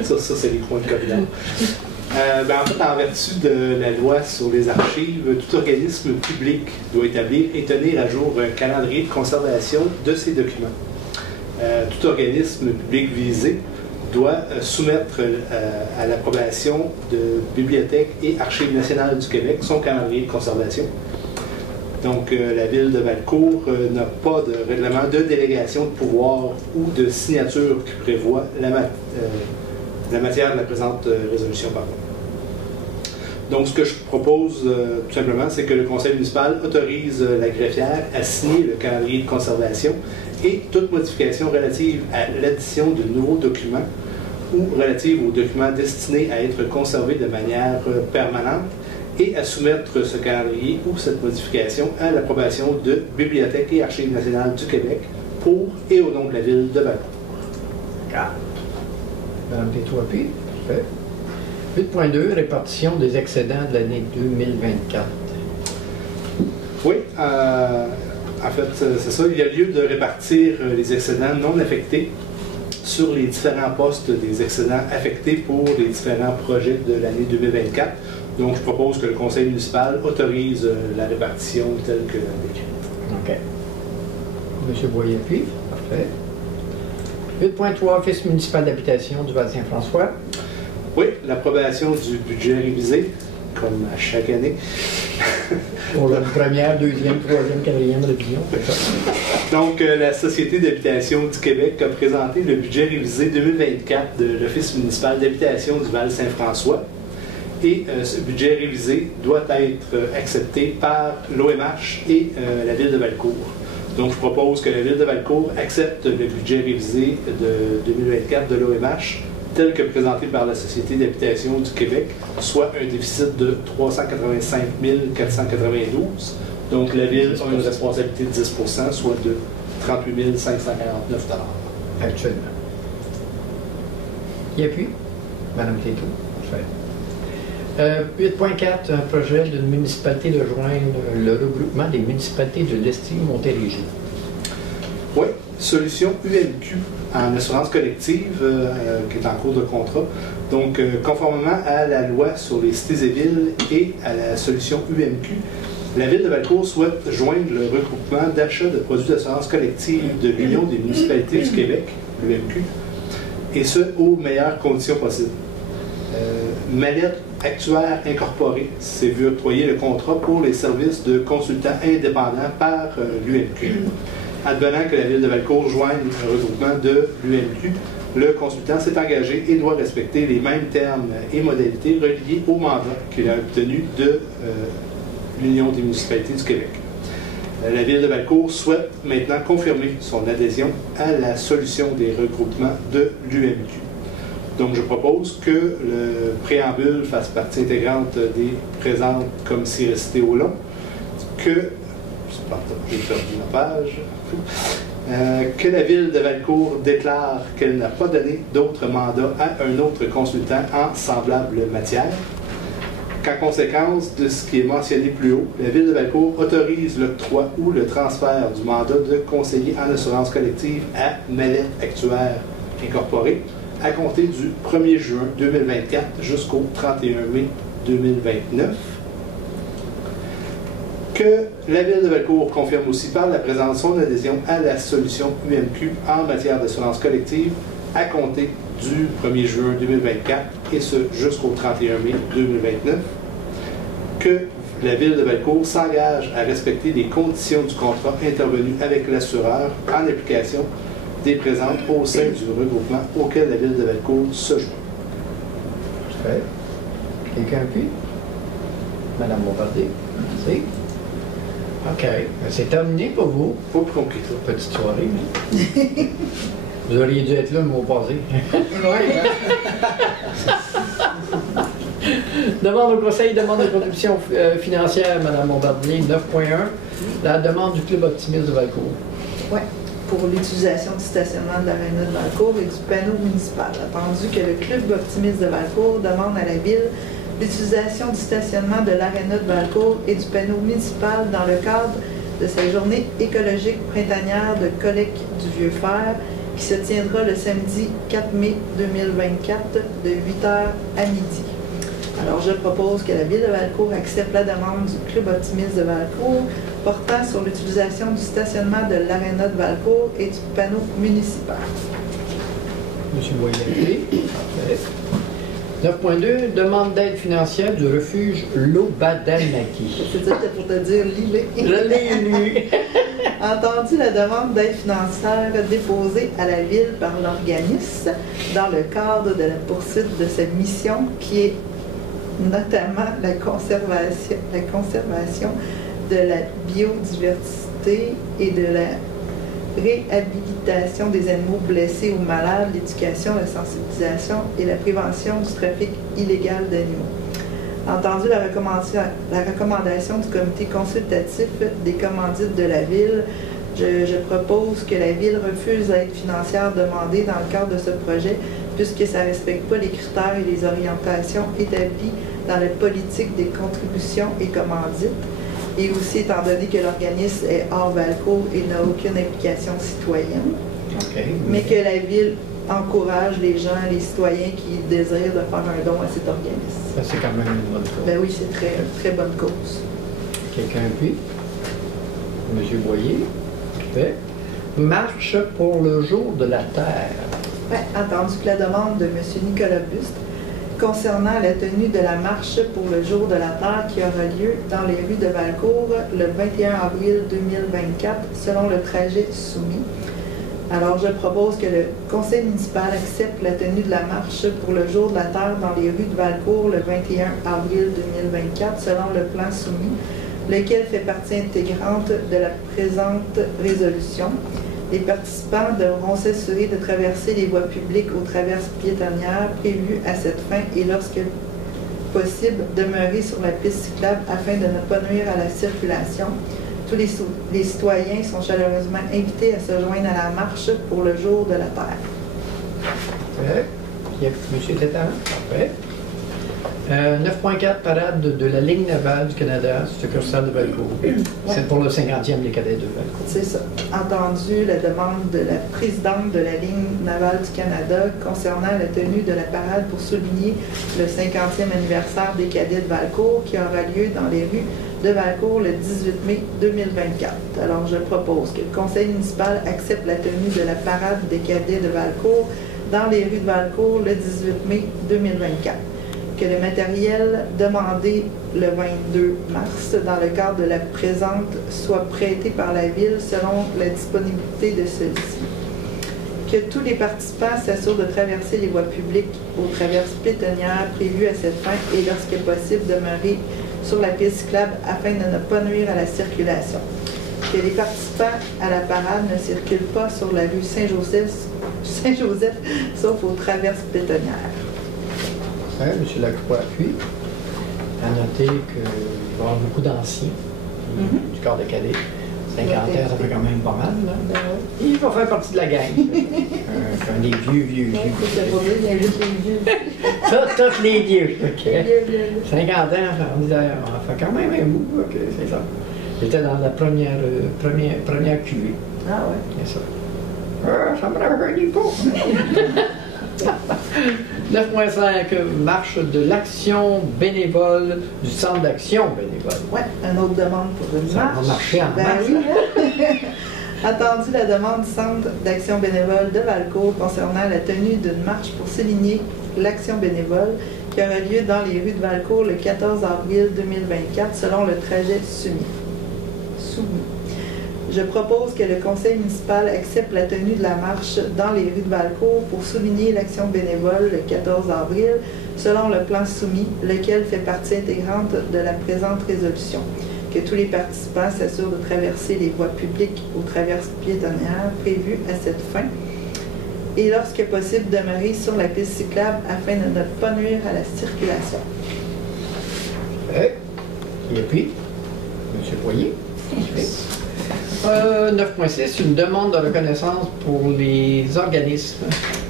Ça c'est les points de corridor. En fait, en vertu de la loi sur les archives, tout organisme public doit établir et tenir à jour un calendrier de conservation de ses documents. Tout organisme public visé doit soumettre à l'approbation de Bibliothèque et Archives nationales du Québec son calendrier de conservation. Donc, la Ville de Valcourt n'a pas de règlement de délégation de pouvoir ou de signature qui prévoit la matière de la présente résolution. Donc, ce que je propose, tout simplement, c'est que le conseil municipal autorise la greffière à signer le calendrier de conservation et toute modification relative à l'addition de nouveaux documents ou relative aux documents destinés à être conservés de manière permanente et à soumettre ce calendrier ou cette modification à l'approbation de Bibliothèque et Archives nationales du Québec pour et au nom de la Ville de Valcourt. Mme Tétrault-Puy, parfait. 8.2, répartition des excédents de l'année 2024. Oui, en fait, c'est ça. Il y a lieu de répartir les excédents non affectés sur les différents postes des excédents affectés pour les différents projets de l'année 2024. Donc, je propose que le conseil municipal autorise la répartition telle que décrite. OK. M. Boyer-Puy, parfait. 8.3, Office municipal d'habitation du Val-Saint-François. Oui, l'approbation du budget révisé, comme à chaque année. Pour la première, deuxième, troisième, quatrième révision, c'est ça. Donc, la Société d'habitation du Québec a présenté le budget révisé 2024 de l'Office municipal d'habitation du Val-Saint-François. Et ce budget révisé doit être accepté par l'OMH et la Ville de Valcourt. Donc, je propose que la Ville de Valcourt accepte le budget révisé de 2024 de l'OMH tel que présenté par la Société d'habitation du Québec, soit un déficit de 385 492. Donc, la Ville a une responsabilité de 10 %, soit de 38 549 $. Actuellement. Qui appuie? Mme Tétrault. Parfait. 8.4, un projet d'une municipalité de joindre le regroupement des municipalités de l'Estrie-Montérégie. Oui, solution UMQ en assurance collective qui est en cours de contrat. Donc, conformément à la loi sur les cités et villes et à la solution UMQ, la Ville de Valcourt souhaite joindre le regroupement d'achat de produits d'assurance collective de l'Union des municipalités du Québec, l'UMQ, et ce, aux meilleures conditions possibles. Mallette Actuaire Incorporée s'est vu octroyer le contrat pour les services de consultants indépendants par l'UMQ. Advenant que la Ville de Valcourt joigne un regroupement de l'UMQ, le consultant s'est engagé et doit respecter les mêmes termes et modalités reliés au mandat qu'il a obtenu de l'Union des municipalités du Québec. La Ville de Valcourt souhaite maintenant confirmer son adhésion à la solution des regroupements de l'UMQ. Donc, je propose que le préambule fasse partie intégrante des présentes comme si récité au long, que j'ai perdu ma page. Que la Ville de Valcourt déclare qu'elle n'a pas donné d'autre mandat à un autre consultant en semblable matière. Qu'en conséquence de ce qui est mentionné plus haut, la Ville de Valcourt autorise l'octroi ou le transfert du mandat de conseiller en assurance collective à Mallette Actuaire Incorporée à compter du 1er juin 2024 jusqu'au 31 mai 2029. Que la Ville de Valcourt confirme aussi par la présence son adhésion à la solution UMQ en matière d'assurance collective à compter du 1er juin 2024 et ce jusqu'au 31 mai 2029. Que la Ville de Valcourt s'engage à respecter les conditions du contrat intervenu avec l'assureur en application des présentes au sein du regroupement auquel la Ville de Valcourt se joint. Parfait. Quelqu'un appuie? Madame Bombardier. Merci. OK. C'est terminé pour vous. Pas plus compliqué que ça. Petite soirée. Hein? Vous auriez dû être là le mois passé. Demande au Conseil, demande de contribution financière, Mme Bombardier, 9.1. La demande du Club Optimiste de Valcourt. Oui, pour l'utilisation du stationnement de l'aréna de Valcourt et du panneau municipal. Attendu que le Club Optimiste de Valcourt demande à la Ville l'utilisation du stationnement de l'aréna de Valcourt et du panneau municipal dans le cadre de sa journée écologique printanière de collecte du Vieux Fer qui se tiendra le samedi 4 mai 2024 de 8h à midi. Alors, je propose que la Ville de Valcourt accepte la demande du Club Optimiste de Valcourt portant sur l'utilisation du stationnement de l'aréna de Valcourt et du panneau municipal. M. Boyer. 9.2, demande d'aide financière du refuge Lobadanaki. C'est ça, pour te dire, lis-le. Je l'ai lu. Entendu la demande d'aide financière déposée à la Ville par l'organisme dans le cadre de la poursuite de cette mission qui est notamment la conservation de la biodiversité et de la réhabilitation des animaux blessés ou malades, l'éducation, la sensibilisation et la prévention du trafic illégal d'animaux. Entendu la recommandation du comité consultatif des commandites de la Ville, je propose que la Ville refuse l'aide financière demandée dans le cadre de ce projet puisque ça ne respecte pas les critères et les orientations établis dans la politique des contributions et commandites, et aussi étant donné que l'organisme est hors Valcourt et n'a aucune implication citoyenne, mais que la Ville encourage les gens, les citoyens qui désirent de faire un don à cet organisme. C'est quand même une bonne cause. Ben oui, c'est très, très bonne cause. Quelqu'un appuie? M. Boyer. Fait. Marche pour le jour de la Terre. Oui, entendu que la demande de M. Nicolas Buste concernant la tenue de la marche pour le jour de la Terre qui aura lieu dans les rues de Valcourt le 21 avril 2024 selon le trajet soumis. Alors, je propose que le conseil municipal accepte la tenue de la marche pour le jour de la Terre dans les rues de Valcourt le 21 avril 2024 selon le plan soumis, lequel fait partie intégrante de la présente résolution. Les participants devront s'assurer de traverser les voies publiques aux traverses piétonnières prévues à cette fin et lorsque possible, demeurer sur la piste cyclable afin de ne pas nuire à la circulation. Tous les citoyens sont chaleureusement invités à se joindre à la marche pour le jour de la Terre. Parfait. M. Tétan. Parfait. 9.4, parade de la ligne navale du Canada, succursale de Valcourt. C'est pour le 50e des cadets de Valcourt. C'est ça. Entendu la demande de la présidente de la ligne navale du Canada concernant la tenue de la parade pour souligner le 50e anniversaire des cadets de Valcourt qui aura lieu dans les rues de Valcourt le 18 mai 2024. Alors, je propose que le conseil municipal accepte la tenue de la parade des cadets de Valcourt dans les rues de Valcourt le 18 mai 2024. Que le matériel demandé le 22 mars dans le cadre de la présente soit prêté par la Ville selon la disponibilité de celui-ci. Que tous les participants s'assurent de traverser les voies publiques aux traverses piétonnières prévues à cette fin et lorsque possible demeurer sur la piste cyclable afin de ne pas nuire à la circulation. Que les participants à la parade ne circulent pas sur la rue Saint-Joseph sauf aux traverses piétonnières. M. Lacroix appuie. À noter qu'il va y avoir beaucoup d'anciens du corps des cadets. 50 ans, ça fait quand même pas mal. Là. Il va faire partie de la gang. Un des vieux. Tous les vieux. Okay. 50 ans, on fait quand même un bout. Okay, c'est ça. J'étais dans la première cuvée. Ah ouais. C'est ça. Ça me rajeunit pas. 9.5, marche de l'action bénévole du centre d'action bénévole. Oui, une autre demande pour une Ça marche. va marcher en Ben masse, oui. Attendu la demande du Centre d'action bénévole de Valcourt concernant la tenue d'une marche pour souligner l'action bénévole qui aura lieu dans les rues de Valcourt le 14 avril 2024 selon le trajet soumis. Je propose que le conseil municipal accepte la tenue de la marche dans les rues de Valcourt pour souligner l'action bénévole le 14 avril selon le plan soumis, lequel fait partie intégrante de la présente résolution. Que tous les participants s'assurent de traverser les voies publiques ou traverses piétonnières prévues à cette fin et lorsque possible demeurer sur la piste cyclable afin de ne pas nuire à la circulation. Qui appuie? M. Poirier. 9.6, une demande de reconnaissance pour les organismes,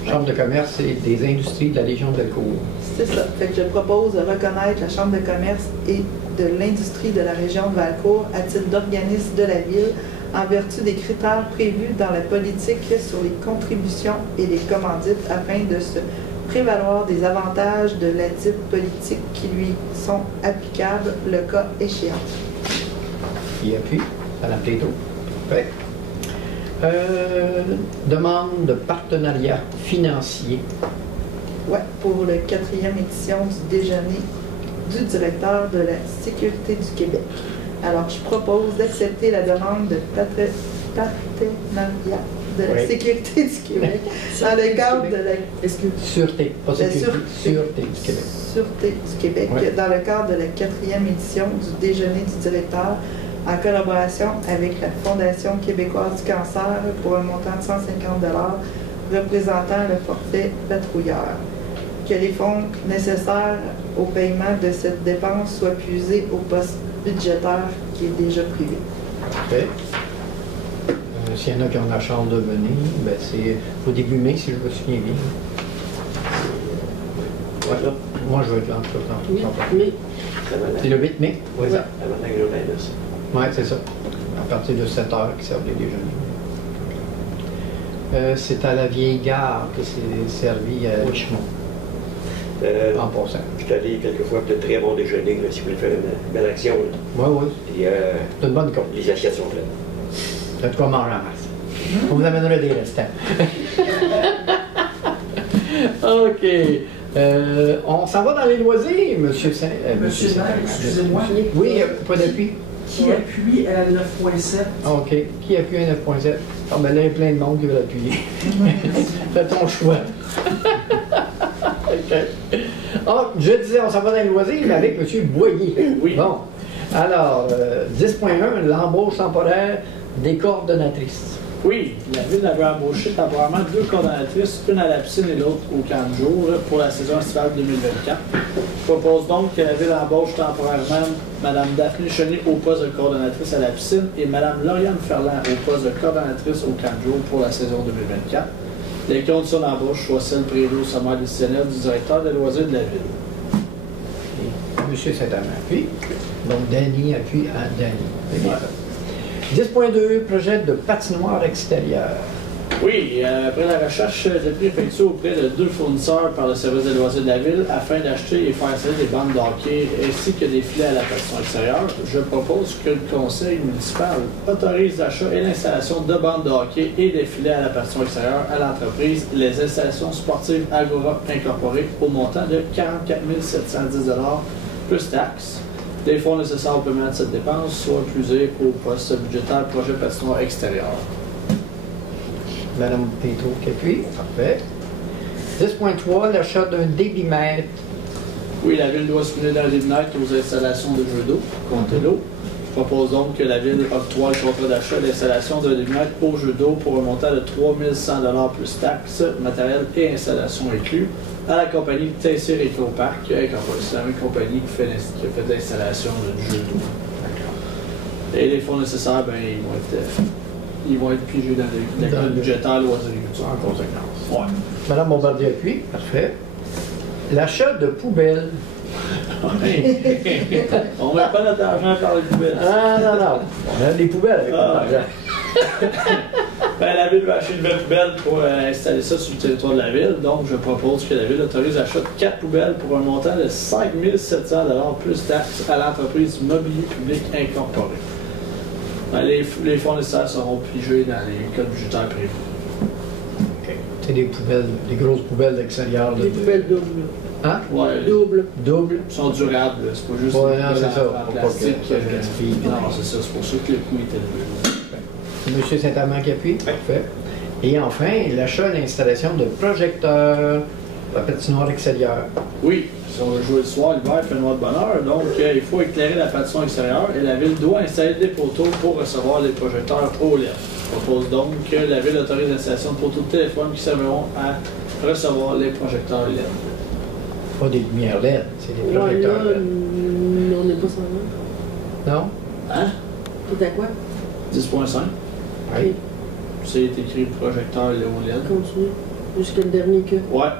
Chambre de commerce et des industries de la Légion de Valcourt. C'est ça. Fait que je propose de reconnaître la Chambre de commerce et de l'industrie de la région de Valcourt à titre d'organisme de la ville en vertu des critères prévus dans la politique sur les contributions et les commandites afin de se prévaloir des avantages de la dite politique qui lui sont applicables le cas échéant. Qui appuie? Madame Plateau. Parfait. Demande de partenariat financier. Oui, pour la 4e édition du déjeuner du directeur de la Sécurité du Québec. Alors, je propose d'accepter la demande de partenariat de la Sécurité du Québec dans le cadre de la Sûreté, pas sécurité, Sûreté du Québec. Sûreté du Québec, dans le cadre de la 4e édition du déjeuner du directeur en collaboration avec la Fondation québécoise du cancer pour un montant de 150 $ représentant le forfait patrouilleur. Que les fonds nécessaires au paiement de cette dépense soient puisés au poste budgétaire qui est déjà privé. Parfait. S'il y en a qui ont la chance de venir, ben c'est au début mai, si je me souviens bien. Ouais. Moi, je vais être là, tout le temps. C'est le 8 mai? Oui, ça. Avant la Globinus. Oui, c'est ça. À partir de 7 heures qui servent les déjeuners. C'est à la vieille gare que c'est servi à Richemont. En passant. Je suis allé quelques fois pour de très bon déjeuner, là, si vous voulez faire une belle action. Oui, oui. C'est une bonne compte. Les assiettes sont pleines. T'as de quoi manger en masse. On vous amènera des restants. OK. On s'en va dans les loisirs, monsieur Saint. Monsieur Saint, excusez-moi. Oui, pas d'appui. Qui appuie à 9.7? OK. Qui appuie à 9.7? Ah, ben là, il y a plein de monde qui veut appuyer. Fais ton choix. OK. Ah, je disais, on s'en va dans les loisirs, mais avec M. Boyer. Oui. Bon. Alors, 10.1, l'embauche temporaire des coordonnatrices. Oui, la Ville avait embauché temporairement 2 coordonnatrices, une à la piscine et l'autre au camp de jour pour la saison estivale 2024. Je propose donc que la Ville embauche temporairement Mme Daphné Chenet au poste de coordonnatrice à la piscine et Mme Lauriane Ferland au poste de coordonnatrice au camp de jour pour la saison 2024. Les conditions d'embauche soient celles prévues au sommaire décisionnel du directeur des loisirs de la Ville. Et M. Saint-Amand appuie. Donc, Danny appuie à Danny. 10.2, projet de patinoire extérieure. Oui, après la recherche, j'ai pris effectuée auprès de 2 fournisseurs par le service des loisirs de la Ville afin d'acheter et faire installer des bandes de hockey ainsi que des filets à la patinoire extérieure. Je propose que le conseil municipal autorise l'achat et l'installation de bandes de hockey et des filets à la patinoire extérieure à l'entreprise Les Installations Sportives Agora Incorporées au montant de 44 710 $ plus taxes. Les fonds nécessaires au paiement de cette dépense soient puisés au poste budgétaire projet patinoire extérieur. Madame Pétro qui appuie. Parfait. 10.3, l'achat d'un débitmètre. Oui, la Ville doit se munir d'un débitmètre aux installations de jeux d'eau, comptez l'eau. Je propose donc que la Ville octroie le contrat d'achat d'installation d'un débitmètre aux jeux d'eau pour un montant de 3 100 $ plus taxes, matériel et installation inclus, à la compagnie Tessir Ecopark. C'est la même compagnie qui fait l'installation de jeux d'eau. Et les fonds nécessaires, ben, ils vont être pigés dans le budgétaire loisirs En conséquence. Ouais. Madame Bombardier appuie. Parfait. L'achat de poubelles. On ne met pas notre argent par les poubelles. Ah, non. On a des poubelles avec notre argent. Ben, la ville va acheter une nouvelle poubelle pour installer ça sur le territoire de la ville. Donc, je propose que la ville autorise l'achat de 4 poubelles pour un montant de 5 700 $ plus taxes à l'entreprise Mobilier Public Incorporé. Ben, les fonds nécessaires seront pigés dans les codes budgétaires prévus. OK. C'est des poubelles, des grosses poubelles d'extérieur. Des poubelles doubles. Hein? Ouais, Double. Double. Ils sont durables, c'est pas juste Ouais, des non, poubelles c'est ça. en Faut pas plastique. que ça se gaspille. Non, c'est ça, c'est pour ça que le coût est élevé. Monsieur Saint-Amand qui appuie? Parfait. Et enfin, l'achat et l'installation de projecteurs à la patinoire extérieure. Oui, si on veut jouer le soir, l'hiver, il fait noir de bonheur, donc il faut éclairer la patinoire extérieure et la ville doit installer des poteaux pour recevoir les projecteurs OLED. Je propose donc que la ville autorise l'installation de poteaux de téléphone qui serviront à recevoir les projecteurs LED. Pas des lumières LED, c'est des Ouais, projecteurs là, LED. on n'est pas sans là. Non? Hein? Tout à quoi? 10.5. Oui. C'est écrit projecteur LED. Continue. Jusqu'à le dernier que. Ouais,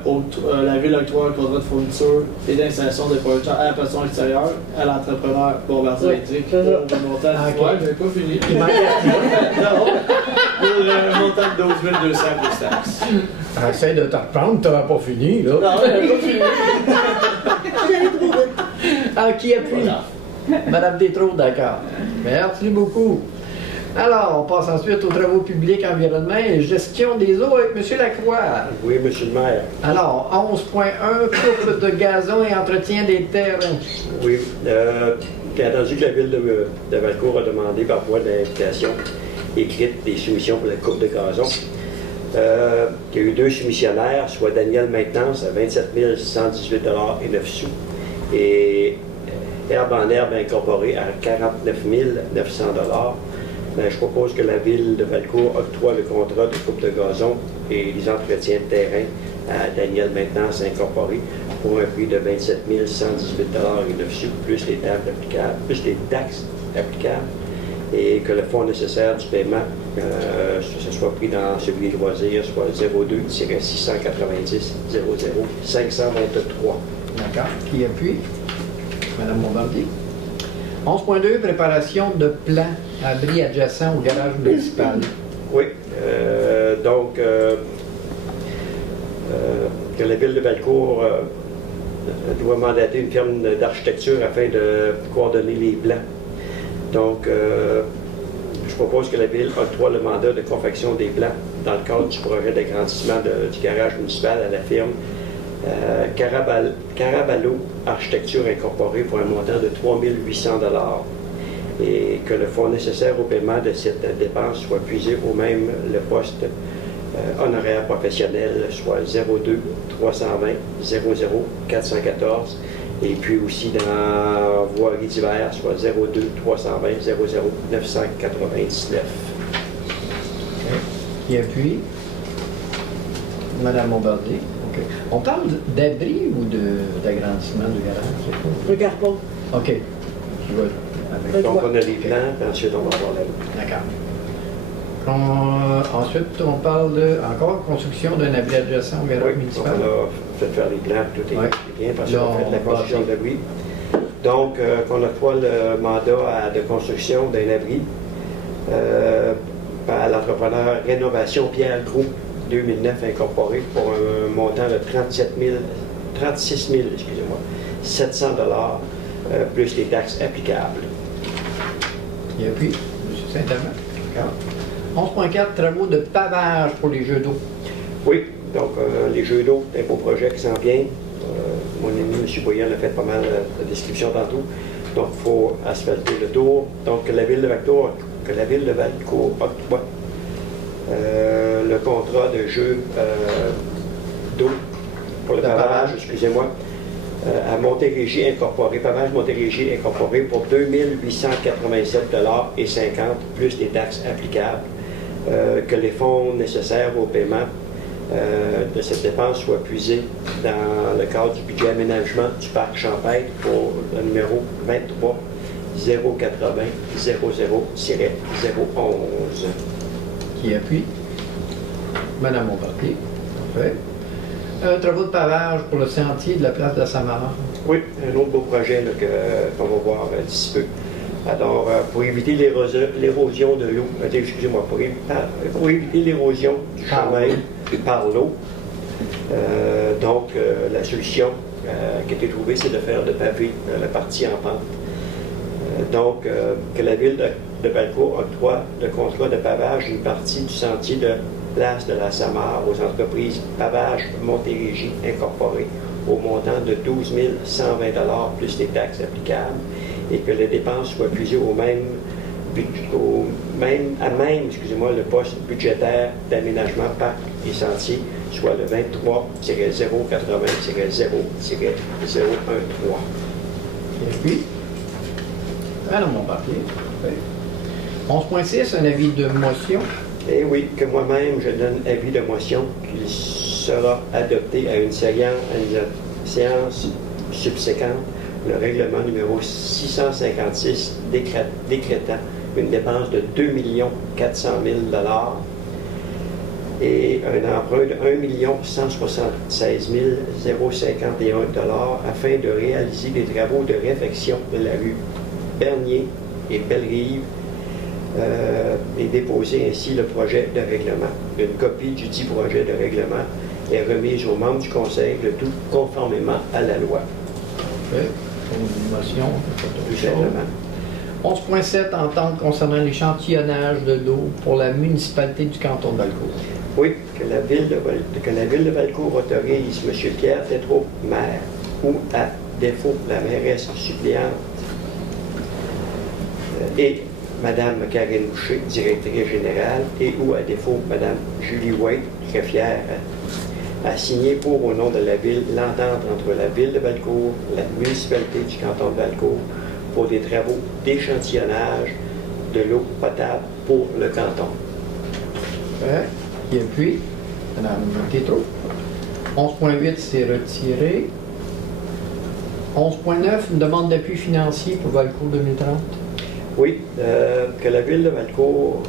la ville octroie un contrat de fourniture et d'installation des projecteurs à la patinoire extérieure à l'entrepreneur Bombardier Électrique pour un montant de... Ok. Ouais, j'avais pas fini. Il manque Non, pour un montant de 12 200 plus taxes. Essaye de te reprendre, t'auras pas fini, là. Non, j'avais pas fini. J'allais trop vite. Ah, qui appuie? Voilà. Madame Détrault, d'accord. Merci beaucoup. Alors, on passe ensuite aux travaux publics, environnement et gestion des eaux avec M. Lacroix. Oui, monsieur le maire. Alors, 11.1, coupe de gazon et entretien des terrains. Oui, bien entendu que la ville de Valcourt a demandé par voie d'invitation écrite des soumissions pour la coupe de gazon. Il y a eu 2 soumissionnaires, soit Daniel Maintenance à 27 118 $ et 9 sous et Herbe en Herbe Incorporée à 49 900 $. Ben, je propose que la ville de Valcourt octroie le contrat de coupe de gazon et les entretiens de terrain à Daniel Maintenance Incorporée pour un prix de 27 118 $ et 9 sous, plus les taxes applicables, et que le fonds nécessaire du paiement ce soit pris dans celui de loisirs, soit 02-690 00 523. D'accord. Qui appuie? Madame Bombardier. 11.2, préparation de plans abris adjacents au garage municipal. Oui, donc que la ville de Valcourt doit mandater une firme d'architecture afin de coordonner les plans. Donc, je propose que la ville octroie le mandat de confection des plans dans le cadre du projet d'agrandissement du garage municipal à la firme Caraballo Architecture Incorporée pour un montant de 3 800 $ et que le fonds nécessaire au paiement de cette dépense soit puisé au même le poste honoraire professionnel, soit 02 320 00 414, et puis aussi dans voirie d'hiver, soit 02 320 00 999. Okay. Qui appuie? Madame Bombardier. Okay. On parle d'abri ou d'agrandissement du garage? Regarde pas. OK. Je vois. Avec... Donc, on a les plans, puis ensuite, on va voir la... D'accord. Ensuite, on parle de, encore, construction d'un abri adjacent au garage municipal. Donc, on a fait faire les plans, tout est bien, parce qu'on a fait la construction d'abri. Donc, on octroie le mandat de construction d'un abri par l'entrepreneur Rénovation Pierre Gros 2009 Incorporé pour un montant de 36 700 $ plus les taxes applicables. Qui appuie? M. Saint-Amand. 11.4, travaux de pavage pour les jeux d'eau. Oui, donc les jeux d'eau, c'est un beau projet qui s'en vient. Mon ami M. Boyan a fait pas mal de descriptions tantôt. Donc, il faut asphalter le tour. Donc, que la ville de Valcourt octroie le contrat de jeu d'eau pour le pavage, excusez-moi, à Montérégie Incorporé, Pavage Montérégie Incorporé pour 2 887 $ et 50 plus les taxes applicables, que les fonds nécessaires au paiement de cette dépense soient puisés dans le cadre du budget aménagement du parc Champêtre pour le numéro 23 080 00-011. Qui appuie? Madame Bombardier. Parfait. Travaux de pavage pour le sentier de la place de la Samara. Oui, un autre beau projet qu'on va voir d'ici peu. Alors, pour éviter l'érosion de l'eau, excusez-moi, pour éviter l'érosion du chemin par l'eau, la solution qui a été trouvée, c'est de faire de pavé la partie en pente. Que la ville de Valcourt octroie le contrat de pavage d'une partie du sentier de place de la Samare aux entreprises Pavage Montérégie Incorporée au montant de 12 120 $ plus les taxes applicables et que les dépenses soient puisées le poste budgétaire d'aménagement parc et sentiers, soit le 23-080-0-013. Et puis, alors mon papier. 11.6, un avis de motion. Et oui, que moi-même, je donne avis de motion qu'il sera adopté à une séance subséquente le règlement numéro 656 décrétant une dépense de 2 400 000 $ et un emprunt de 1 176 051 $ afin de réaliser des travaux de réfection de la rue Bernier et Bellerive et déposer ainsi le projet de règlement. Une copie du dit projet de règlement est remise aux membres du Conseil, le tout conformément à la loi. Parfait. Une motion. Tout simplement. 11.7, entente concernant l'échantillonnage de l'eau pour la municipalité du canton de Valcourt. Oui, que la ville de Valcourt autorise M. Pierre Tétrault, maire, ou à défaut la mairesse suppléante et Mme Karine Boucher, directrice générale, et ou à défaut Mme Julie White, greffière, à signer pour au nom de la ville l'entente entre la ville de Valcourt, la municipalité du canton de Valcourt, pour des travaux d'échantillonnage de l'eau potable pour le canton. Et puis, Mme Tétrault. 11.8, c'est retiré. 11.9, une demande d'appui financier pour Valcourt 2030. Oui, que la ville de Valcourt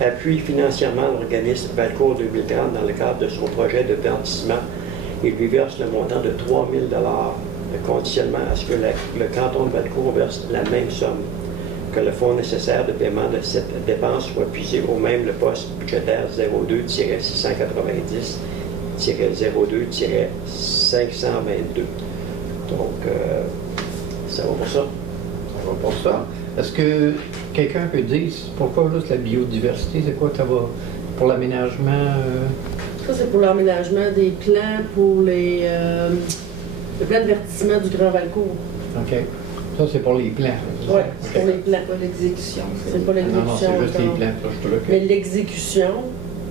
appuie financièrement l'organisme Valcourt 2030 dans le cadre de son projet de verdissement et lui verse le montant de 3 000 $, conditionnement à ce que le canton de Valcourt verse la même somme, que le fonds nécessaire de paiement de cette dépense soit puisé au même le poste budgétaire 02-682-02-522. Donc, ça va pour ça. Ça va pour ça. Est-ce que quelqu'un peut dire pourquoi juste la biodiversité? C'est quoi ça va pour l'aménagement? Ça, c'est pour l'aménagement des plans pour le plan de verdissement du Grand Valcourt. OK. Ça, c'est pour les plans. Oui, c'est pour les plans. Pas l'exécution. C'est pas l'exécution. Non, c'est juste les plans. Ça, je te le Mais l'exécution,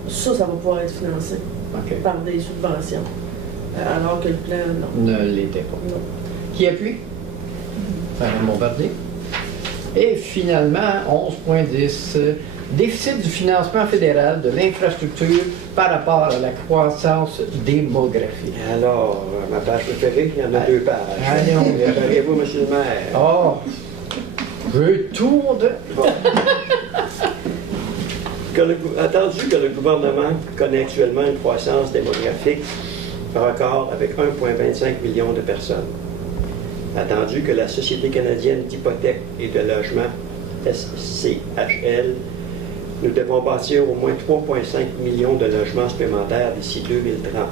ça va pouvoir être financé par des subventions. Alors que le plan, non. Ne l'était pas. Non. Qui appuie? Madame Bombardier. Et finalement, 11.10, déficit du financement fédéral de l'infrastructure par rapport à la croissance démographique. Alors, ma page préférée, il y en a 2 pages. Allons. Préparez-vous, monsieur le maire. Oh! Je tourne! Bon. Attendu que le gouvernement connaît actuellement une croissance démographique record avec 1,25 million de personnes. Attendu que la Société canadienne d'hypothèques et de logement, SCHL, nous devons bâtir au moins 3,5 millions de logements supplémentaires d'ici 2030.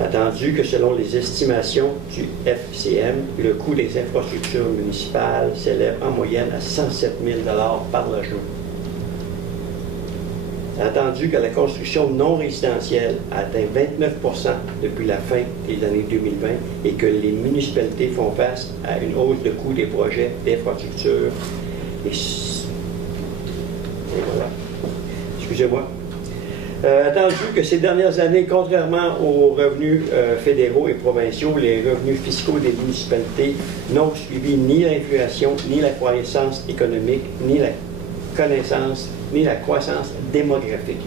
Attendu que selon les estimations du FCM, le coût des infrastructures municipales s'élève en moyenne à 107 000 $ par logement. Attendu que la construction non résidentielle a atteint 29 % depuis la fin des années 2020 et que les municipalités font face à une hausse de coût des projets d'infrastructure. Et voilà. Excusez-moi. Attendu que ces dernières années, contrairement aux revenus fédéraux et provinciaux, les revenus fiscaux des municipalités n'ont suivi ni l'inflation, ni la croissance économique, ni la connaissance, ni la croissance démographique.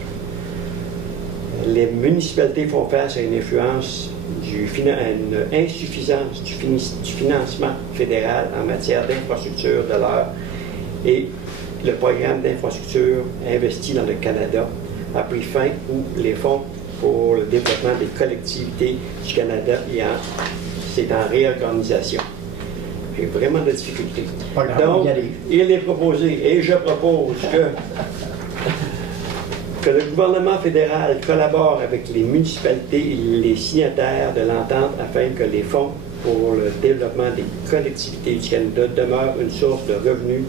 Les municipalités font face à une influence à une insuffisance du financement fédéral en matière d'infrastructure de l'heure et le programme d'infrastructure investi dans le Canada a pris fin où les fonds pour le développement des collectivités du Canada c'est en réorganisation. J'ai vraiment de la difficulté. Pas grave, on Donc, y arrive. il est proposé, et je propose que le gouvernement fédéral collabore avec les municipalités et les signataires de l'entente afin que les fonds pour le développement des collectivités du Canada demeurent une source de revenus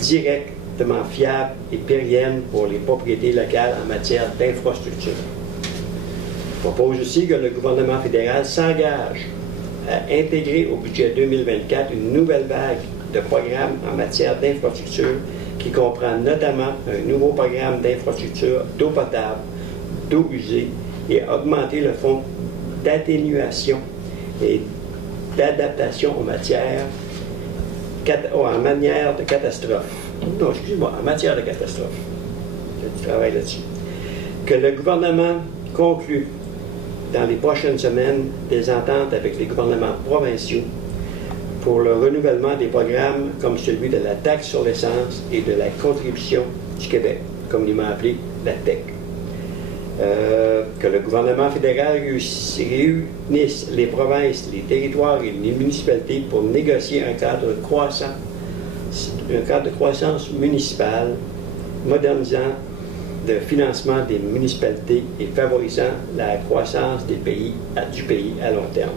directement fiable et pérenne pour les propriétés locales en matière d'infrastructure. Je propose aussi que le gouvernement fédéral s'engage à intégrer au budget 2024 une nouvelle vague de programmes en matière d'infrastructure qui comprend notamment un nouveau programme d'infrastructure d'eau potable, d'eau usée et augmenter le fonds d'atténuation et d'adaptation en matière de catastrophe. Non, excuse-moi, en matière de catastrophe. Je travaille là-dessus. Que le gouvernement conclue dans les prochaines semaines des ententes avec les gouvernements provinciaux pour le renouvellement des programmes comme celui de la taxe sur l'essence et de la contribution du Québec, communément appelé la TEC. Que le gouvernement fédéral réunisse les provinces, les territoires et les municipalités pour négocier un cadre de croissance municipale modernisant le financement des municipalités et favorisant la croissance du pays à long terme.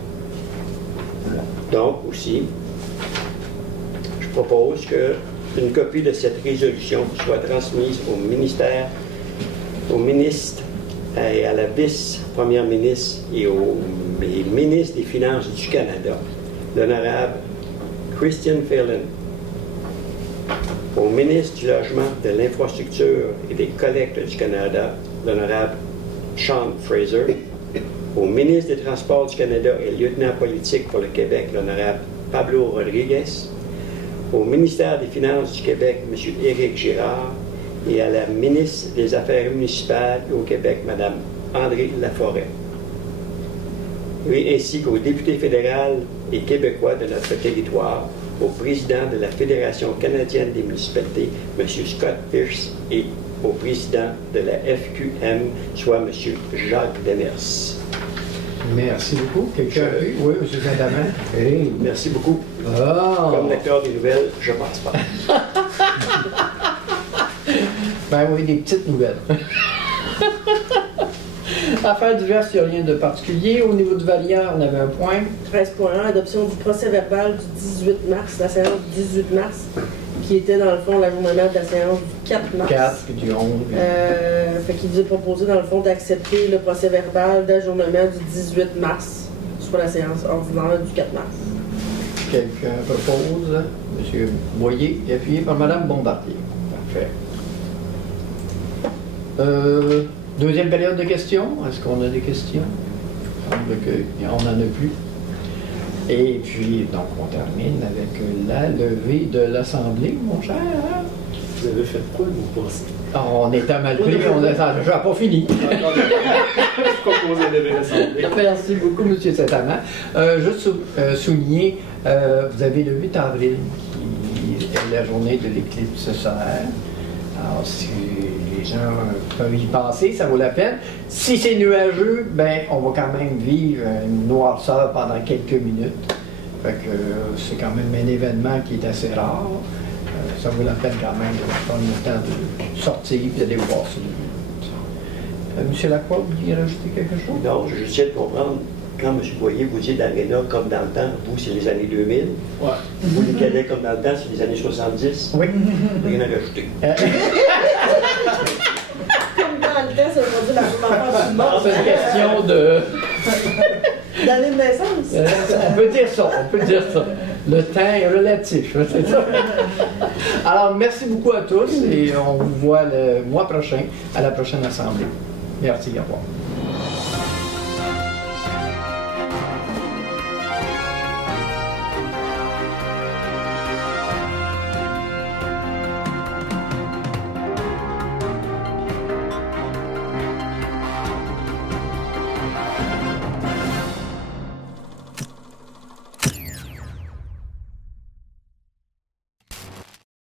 Donc, aussi, je propose qu'une copie de cette résolution soit transmise au ministre et à la vice-première ministre et au ministre des Finances du Canada, l'honorable Christian Phelan, au ministre du Logement, de l'Infrastructure et des Collectes du Canada, l'honorable Sean Fraser, au ministre des Transports du Canada et lieutenant politique pour le Québec, l'honorable Pablo Rodriguez, au ministère des Finances du Québec, M. Éric Girard, et à la ministre des Affaires municipales au Québec, Mme André Laforêt. Oui, ainsi qu'au député fédéral et québécois de notre territoire, au président de la Fédération canadienne des municipalités, M. Scott Pierce, et au président de la FQM, soit M. Jacques Demers. Merci beaucoup. Quelqu'un a vu? Oui, M. Saint-Amand. Hey. Merci beaucoup. Oh. Comme lecteur des nouvelles, je pense pas. Ben oui, des petites nouvelles. Affaires diverses, il n'y a rien de particulier. Au niveau du variant, on avait un point. 13.1, adoption du procès-verbal du 18 mars, la séance du 18 mars, qui était dans le fond l'ajournement de la séance du 4 mars. 4 puis du 11. Fait qu'il vous est proposé dans le fond d'accepter le procès-verbal d'ajournement du 18 mars, soit la séance ordinaire du 4 mars. Quelqu'un propose? M. Boyer, appuyé par Mme Bombardier. Parfait. Deuxième période de questions. Est-ce qu'on a des questions? Il semble qu'on n'en a plus. Et puis, donc, on termine avec la levée de l'Assemblée, mon cher. Vous avez fait quoi, vous pensez? On était mal pris, on n'a pas fini. Je propose de lever l'Assemblée. Merci beaucoup, M. Saint-Amand. Juste souligner, vous avez le 8 avril, qui est la journée de l'éclipse solaire. Alors, si les gens peuvent y penser, ça vaut la peine. Si c'est nuageux, ben, on va quand même vivre une noirceur pendant quelques minutes. Fait que c'est quand même un événement qui est assez rare. Ça vaut la peine quand même de prendre le temps de sortir et d'aller voir ça. M. Lacroix, vous vouliez rajouter quelque chose? Non, je tiens de comprendre. Quand M. Boyer vous dit l'aréna comme dans le temps, vous, c'est les années 2000. Ouais. Vous, les cadets comme dans le temps, c'est les années 70. Oui. Rien à rajouter. Comme dans le temps, c'est aujourd'hui la première fois du monde. C'est une question de... D'année de naissance. On peut dire ça, on peut dire ça. Le temps est relatif, c'est ça. Alors, merci beaucoup à tous et on vous voit le mois prochain à la prochaine Assemblée. Merci, au revoir.